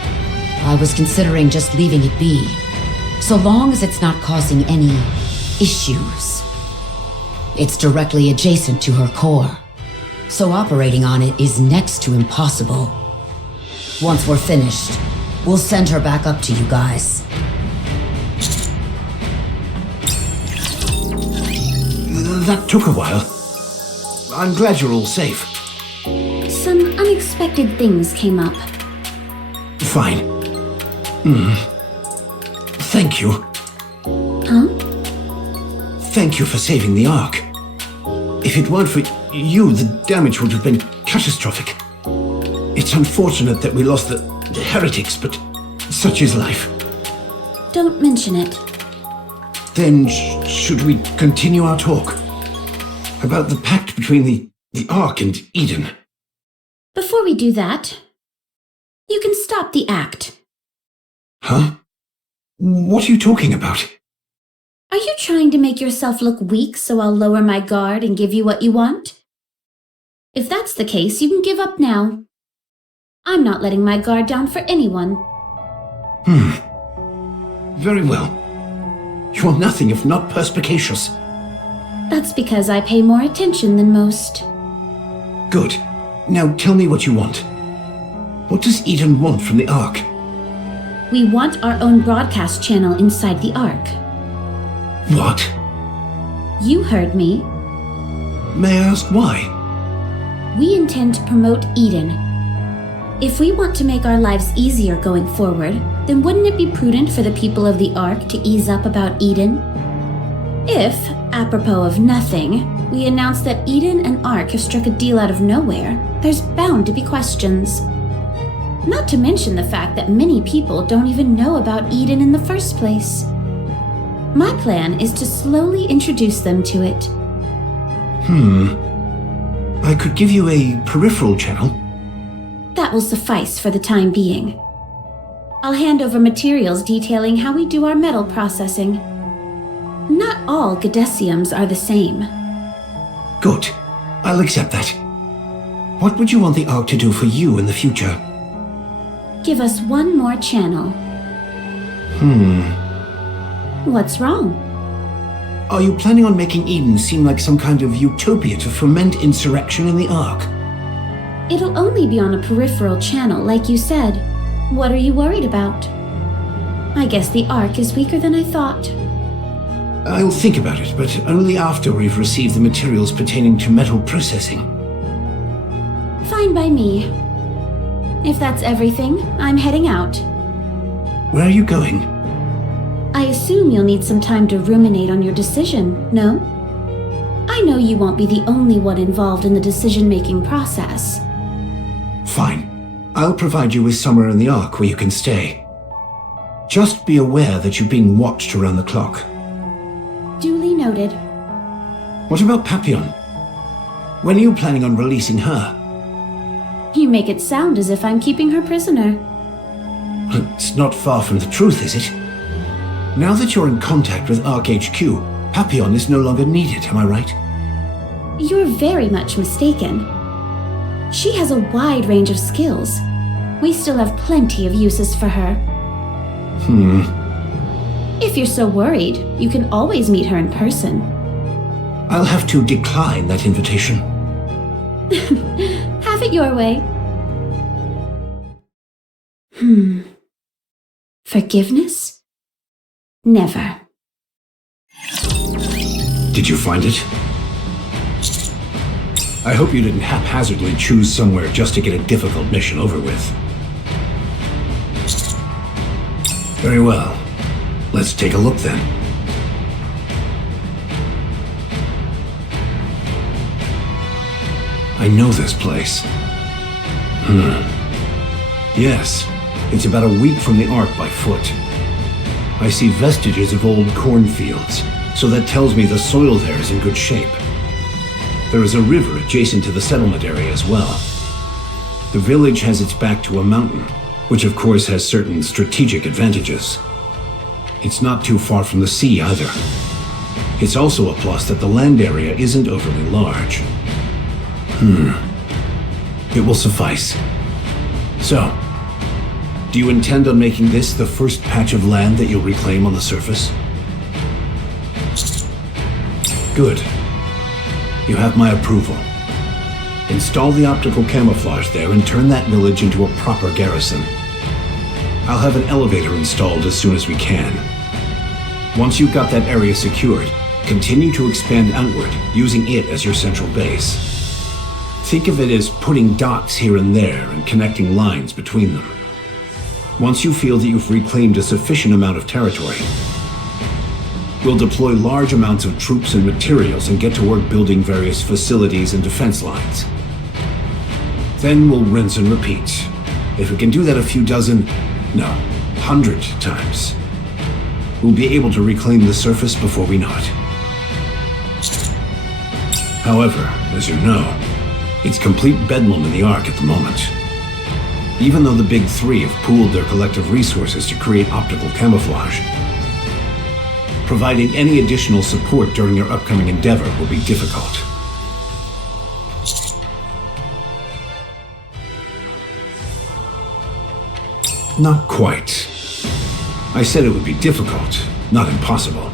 I was considering just leaving it be, so long as it's not causing any issues. It's directly adjacent to her core, so operating on it is next to impossible. Once we're finished, we'll send her back up to you guys. That took a while. I'm glad you're all safe. Some unexpected things came up. Fine. Thank you. Huh? Thank you for saving the Ark. If it weren't for you, the damage would have been catastrophic. It's unfortunate that we lost the heretics, but such is life. Don't mention it. Then should we continue our talk? About the pact between the Ark and Eden. Before we do that, you can stop the act. Huh? What are you talking about? Are you trying to make yourself look weak so I'll lower my guard and give you what you want? If that's the case, you can give up now. I'm not letting my guard down for anyone. Very well. You are nothing if not perspicacious. That's because I pay more attention than most. Good. Now tell me what you want. What does Eden want from the Ark? We want our own broadcast channel inside the Ark. What? You heard me. May I ask why? We intend to promote Eden. If we want to make our lives easier going forward, then wouldn't it be prudent for the people of the Ark to ease up about Eden? If, apropos of nothing, we announce that Eden and Ark have struck a deal out of nowhere, there's bound to be questions. Not to mention the fact that many people don't even know about Eden in the first place. My plan is to slowly introduce them to it. I could give you a peripheral channel. That will suffice for the time being. I'll hand over materials detailing how we do our metal processing. Not all Gadesiums are the same. Good. I'll accept that. What would you want the Ark to do for you in the future? Give us one more channel. What's wrong? Are you planning on making Eden seem like some kind of utopia to foment insurrection in the Ark? It'll only be on a peripheral channel, like you said. What are you worried about? I guess the Ark is weaker than I thought. I'll think about it, but only after we've received the materials pertaining to metal processing. Fine by me. If that's everything, I'm heading out. Where are you going? I assume you'll need some time to ruminate on your decision, no? I know you won't be the only one involved in the decision-making process. Fine. I'll provide you with somewhere in the Ark where you can stay. Just be aware that you're being watched around the clock. Duly noted. What about Papillon? When are you planning on releasing her? You make it sound as if I'm keeping her prisoner. It's not far from the truth, is it? Now that you're in contact with Arc HQ, Papillon is no longer needed, am I right? You're very much mistaken. She has a wide range of skills. We still have plenty of uses for her. If you're so worried, you can always meet her in person. I'll have to decline that invitation. Have it your way. Forgiveness? Never. Did you find it? I hope you didn't haphazardly choose somewhere just to get a difficult mission over with. Very well. Let's take a look then. I know this place. Yes, it's about a week from the Ark by foot. I see vestiges of old cornfields, so that tells me the soil there is in good shape. There is a river adjacent to the settlement area as well. The village has its back to a mountain, which of course has certain strategic advantages. It's not too far from the sea either. It's also a plus that the land area isn't overly large. It will suffice. So, do you intend on making this the first patch of land that you'll reclaim on the surface? Good. You have my approval. Install the optical camouflage there and turn that village into a proper garrison. I'll have an elevator installed as soon as we can. Once you've got that area secured, continue to expand outward, using it as your central base. Think of it as putting dots here and there and connecting lines between them. Once you feel that you've reclaimed a sufficient amount of territory, we'll deploy large amounts of troops and materials and get to work building various facilities and defense lines. Then we'll rinse and repeat. If we can do that a few dozen, no, 100 times, we'll be able to reclaim the surface before we know it. However, as you know, it's complete bedlam in the Ark at the moment. Even though the Big Three have pooled their collective resources to create optical camouflage, providing any additional support during your upcoming endeavor will be difficult. Not quite. I said it would be difficult, not impossible.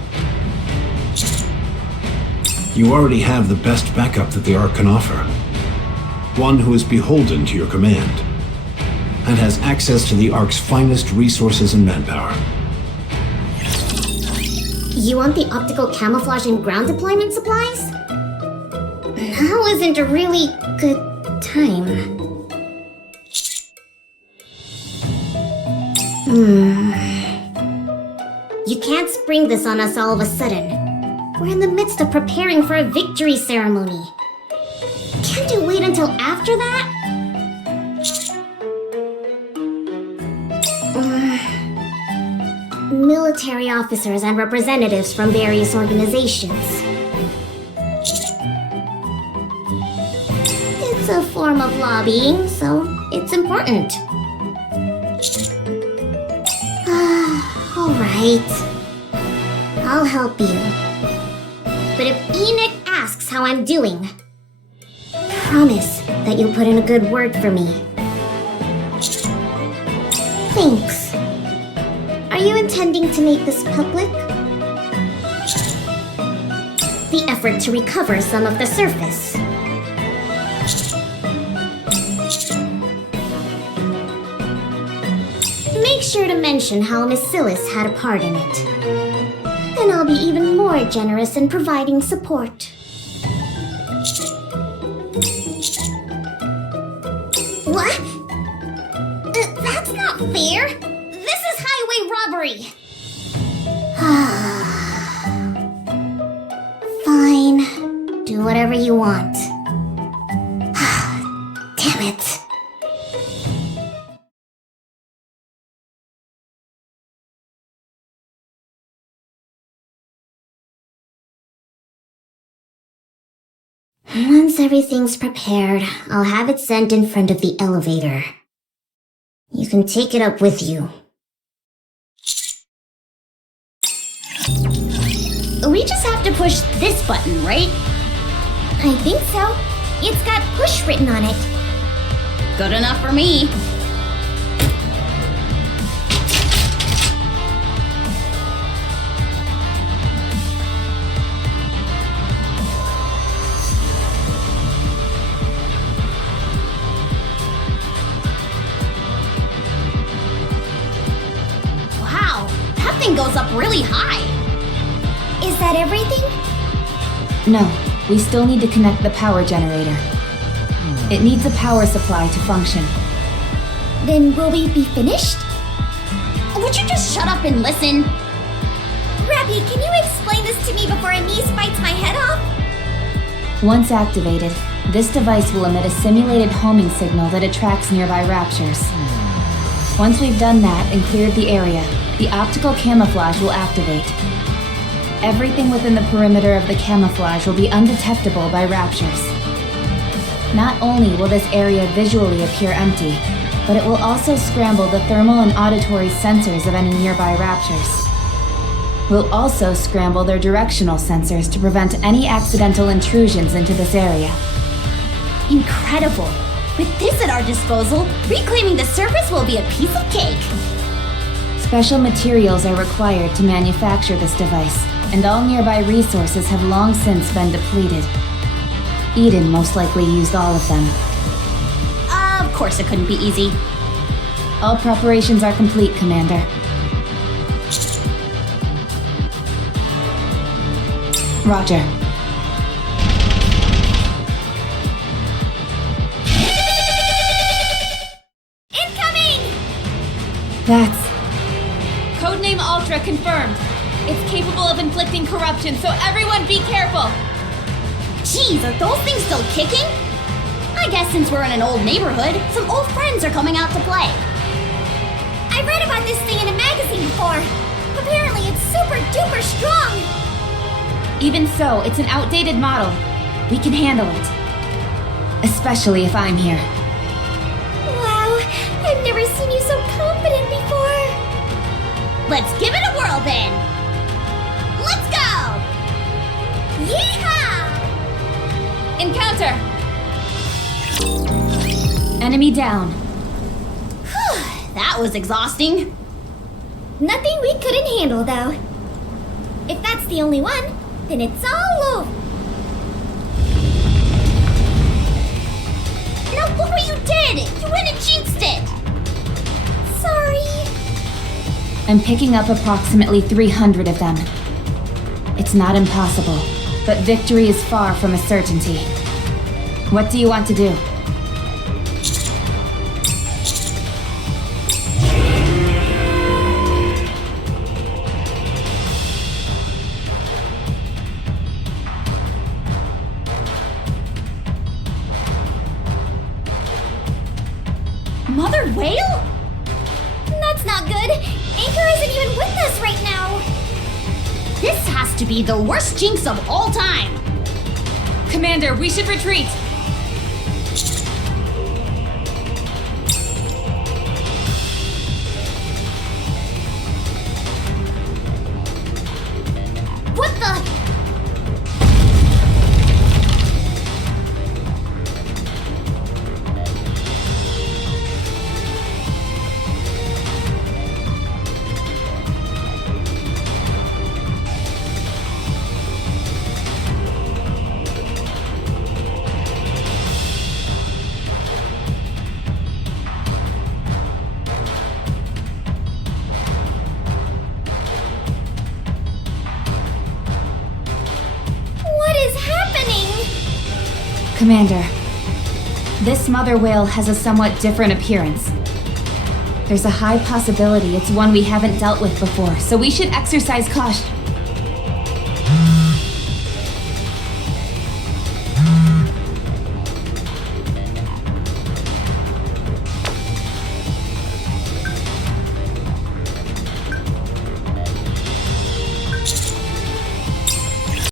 You already have the best backup that the Ark can offer. One who is beholden to your command, and has access to the Ark's finest resources and manpower. You want the optical camouflage and ground deployment supplies? Now isn't a really good time. You can't spring this on us all of a sudden. We're in the midst of preparing for a victory ceremony. Can't you wait until after that? Military officers and representatives from various organizations. It's a form of lobbying, so it's important. Alright. I'll help you. But if Enoch asks how I'm doing, promise that you'll put in a good word for me. Thanks. Are you intending to make this public? The effort to recover some of the surface. Make sure to mention how Miss Silas had a part in it. Then I'll be even more generous in providing support. What? That's not fair! This is highway robbery! Fine. Do whatever you want. Damn it. Once everything's prepared, I'll have it sent in front of the elevator. You can take it up with you. We just have to push this button, right? I think so. It's got push written on it. Good enough for me. Wow, that thing goes up really high. Is that everything? No, we still need to connect the power generator. It needs a power supply to function. Then will we be finished? Would you just shut up and listen? Rapi, can you explain this to me before a niece bites my head off? Once activated, this device will emit a simulated homing signal that attracts nearby raptures. Once we've done that and cleared the area, the optical camouflage will activate. Everything within the perimeter of the camouflage will be undetectable by raptures. Not only will this area visually appear empty, but it will also scramble the thermal and auditory sensors of any nearby raptors. We'll also scramble their directional sensors to prevent any accidental intrusions into this area. Incredible! With this at our disposal, reclaiming the surface will be a piece of cake. Special materials are required to manufacture this device, and all nearby resources have long since been depleted. Eden most likely used all of them. Of course it couldn't be easy. All preparations are complete, Commander. Roger. Incoming! That's... Codename Ultra confirmed. It's capable of inflicting corruption, so everyone be careful! Jeez, are those things still kicking? I guess since we're in an old neighborhood, some old friends are coming out to play. I read about this thing in a magazine before. Apparently it's super duper strong. Even so, it's an outdated model. We can handle it. Especially if I'm here. Wow, I've never seen you so confident before. Let's give it a whirl then. Let's go! Yeehaw! Encounter! Enemy down. That was exhausting. Nothing we couldn't handle, though. If that's the only one, then it's all over. Now look what you did! You went and jinxed it! Sorry. I'm picking up approximately 300 of them. It's not impossible, but victory is far from a certainty. What do you want to do? Mother whale? That's not good. Anchor isn't even with us right now. This has to be the worst jinx of all time. Commander, we should retreat! What the? What is happening? Commander, this mother whale has a somewhat different appearance. There's a high possibility it's one we haven't dealt with before, so we should exercise caution.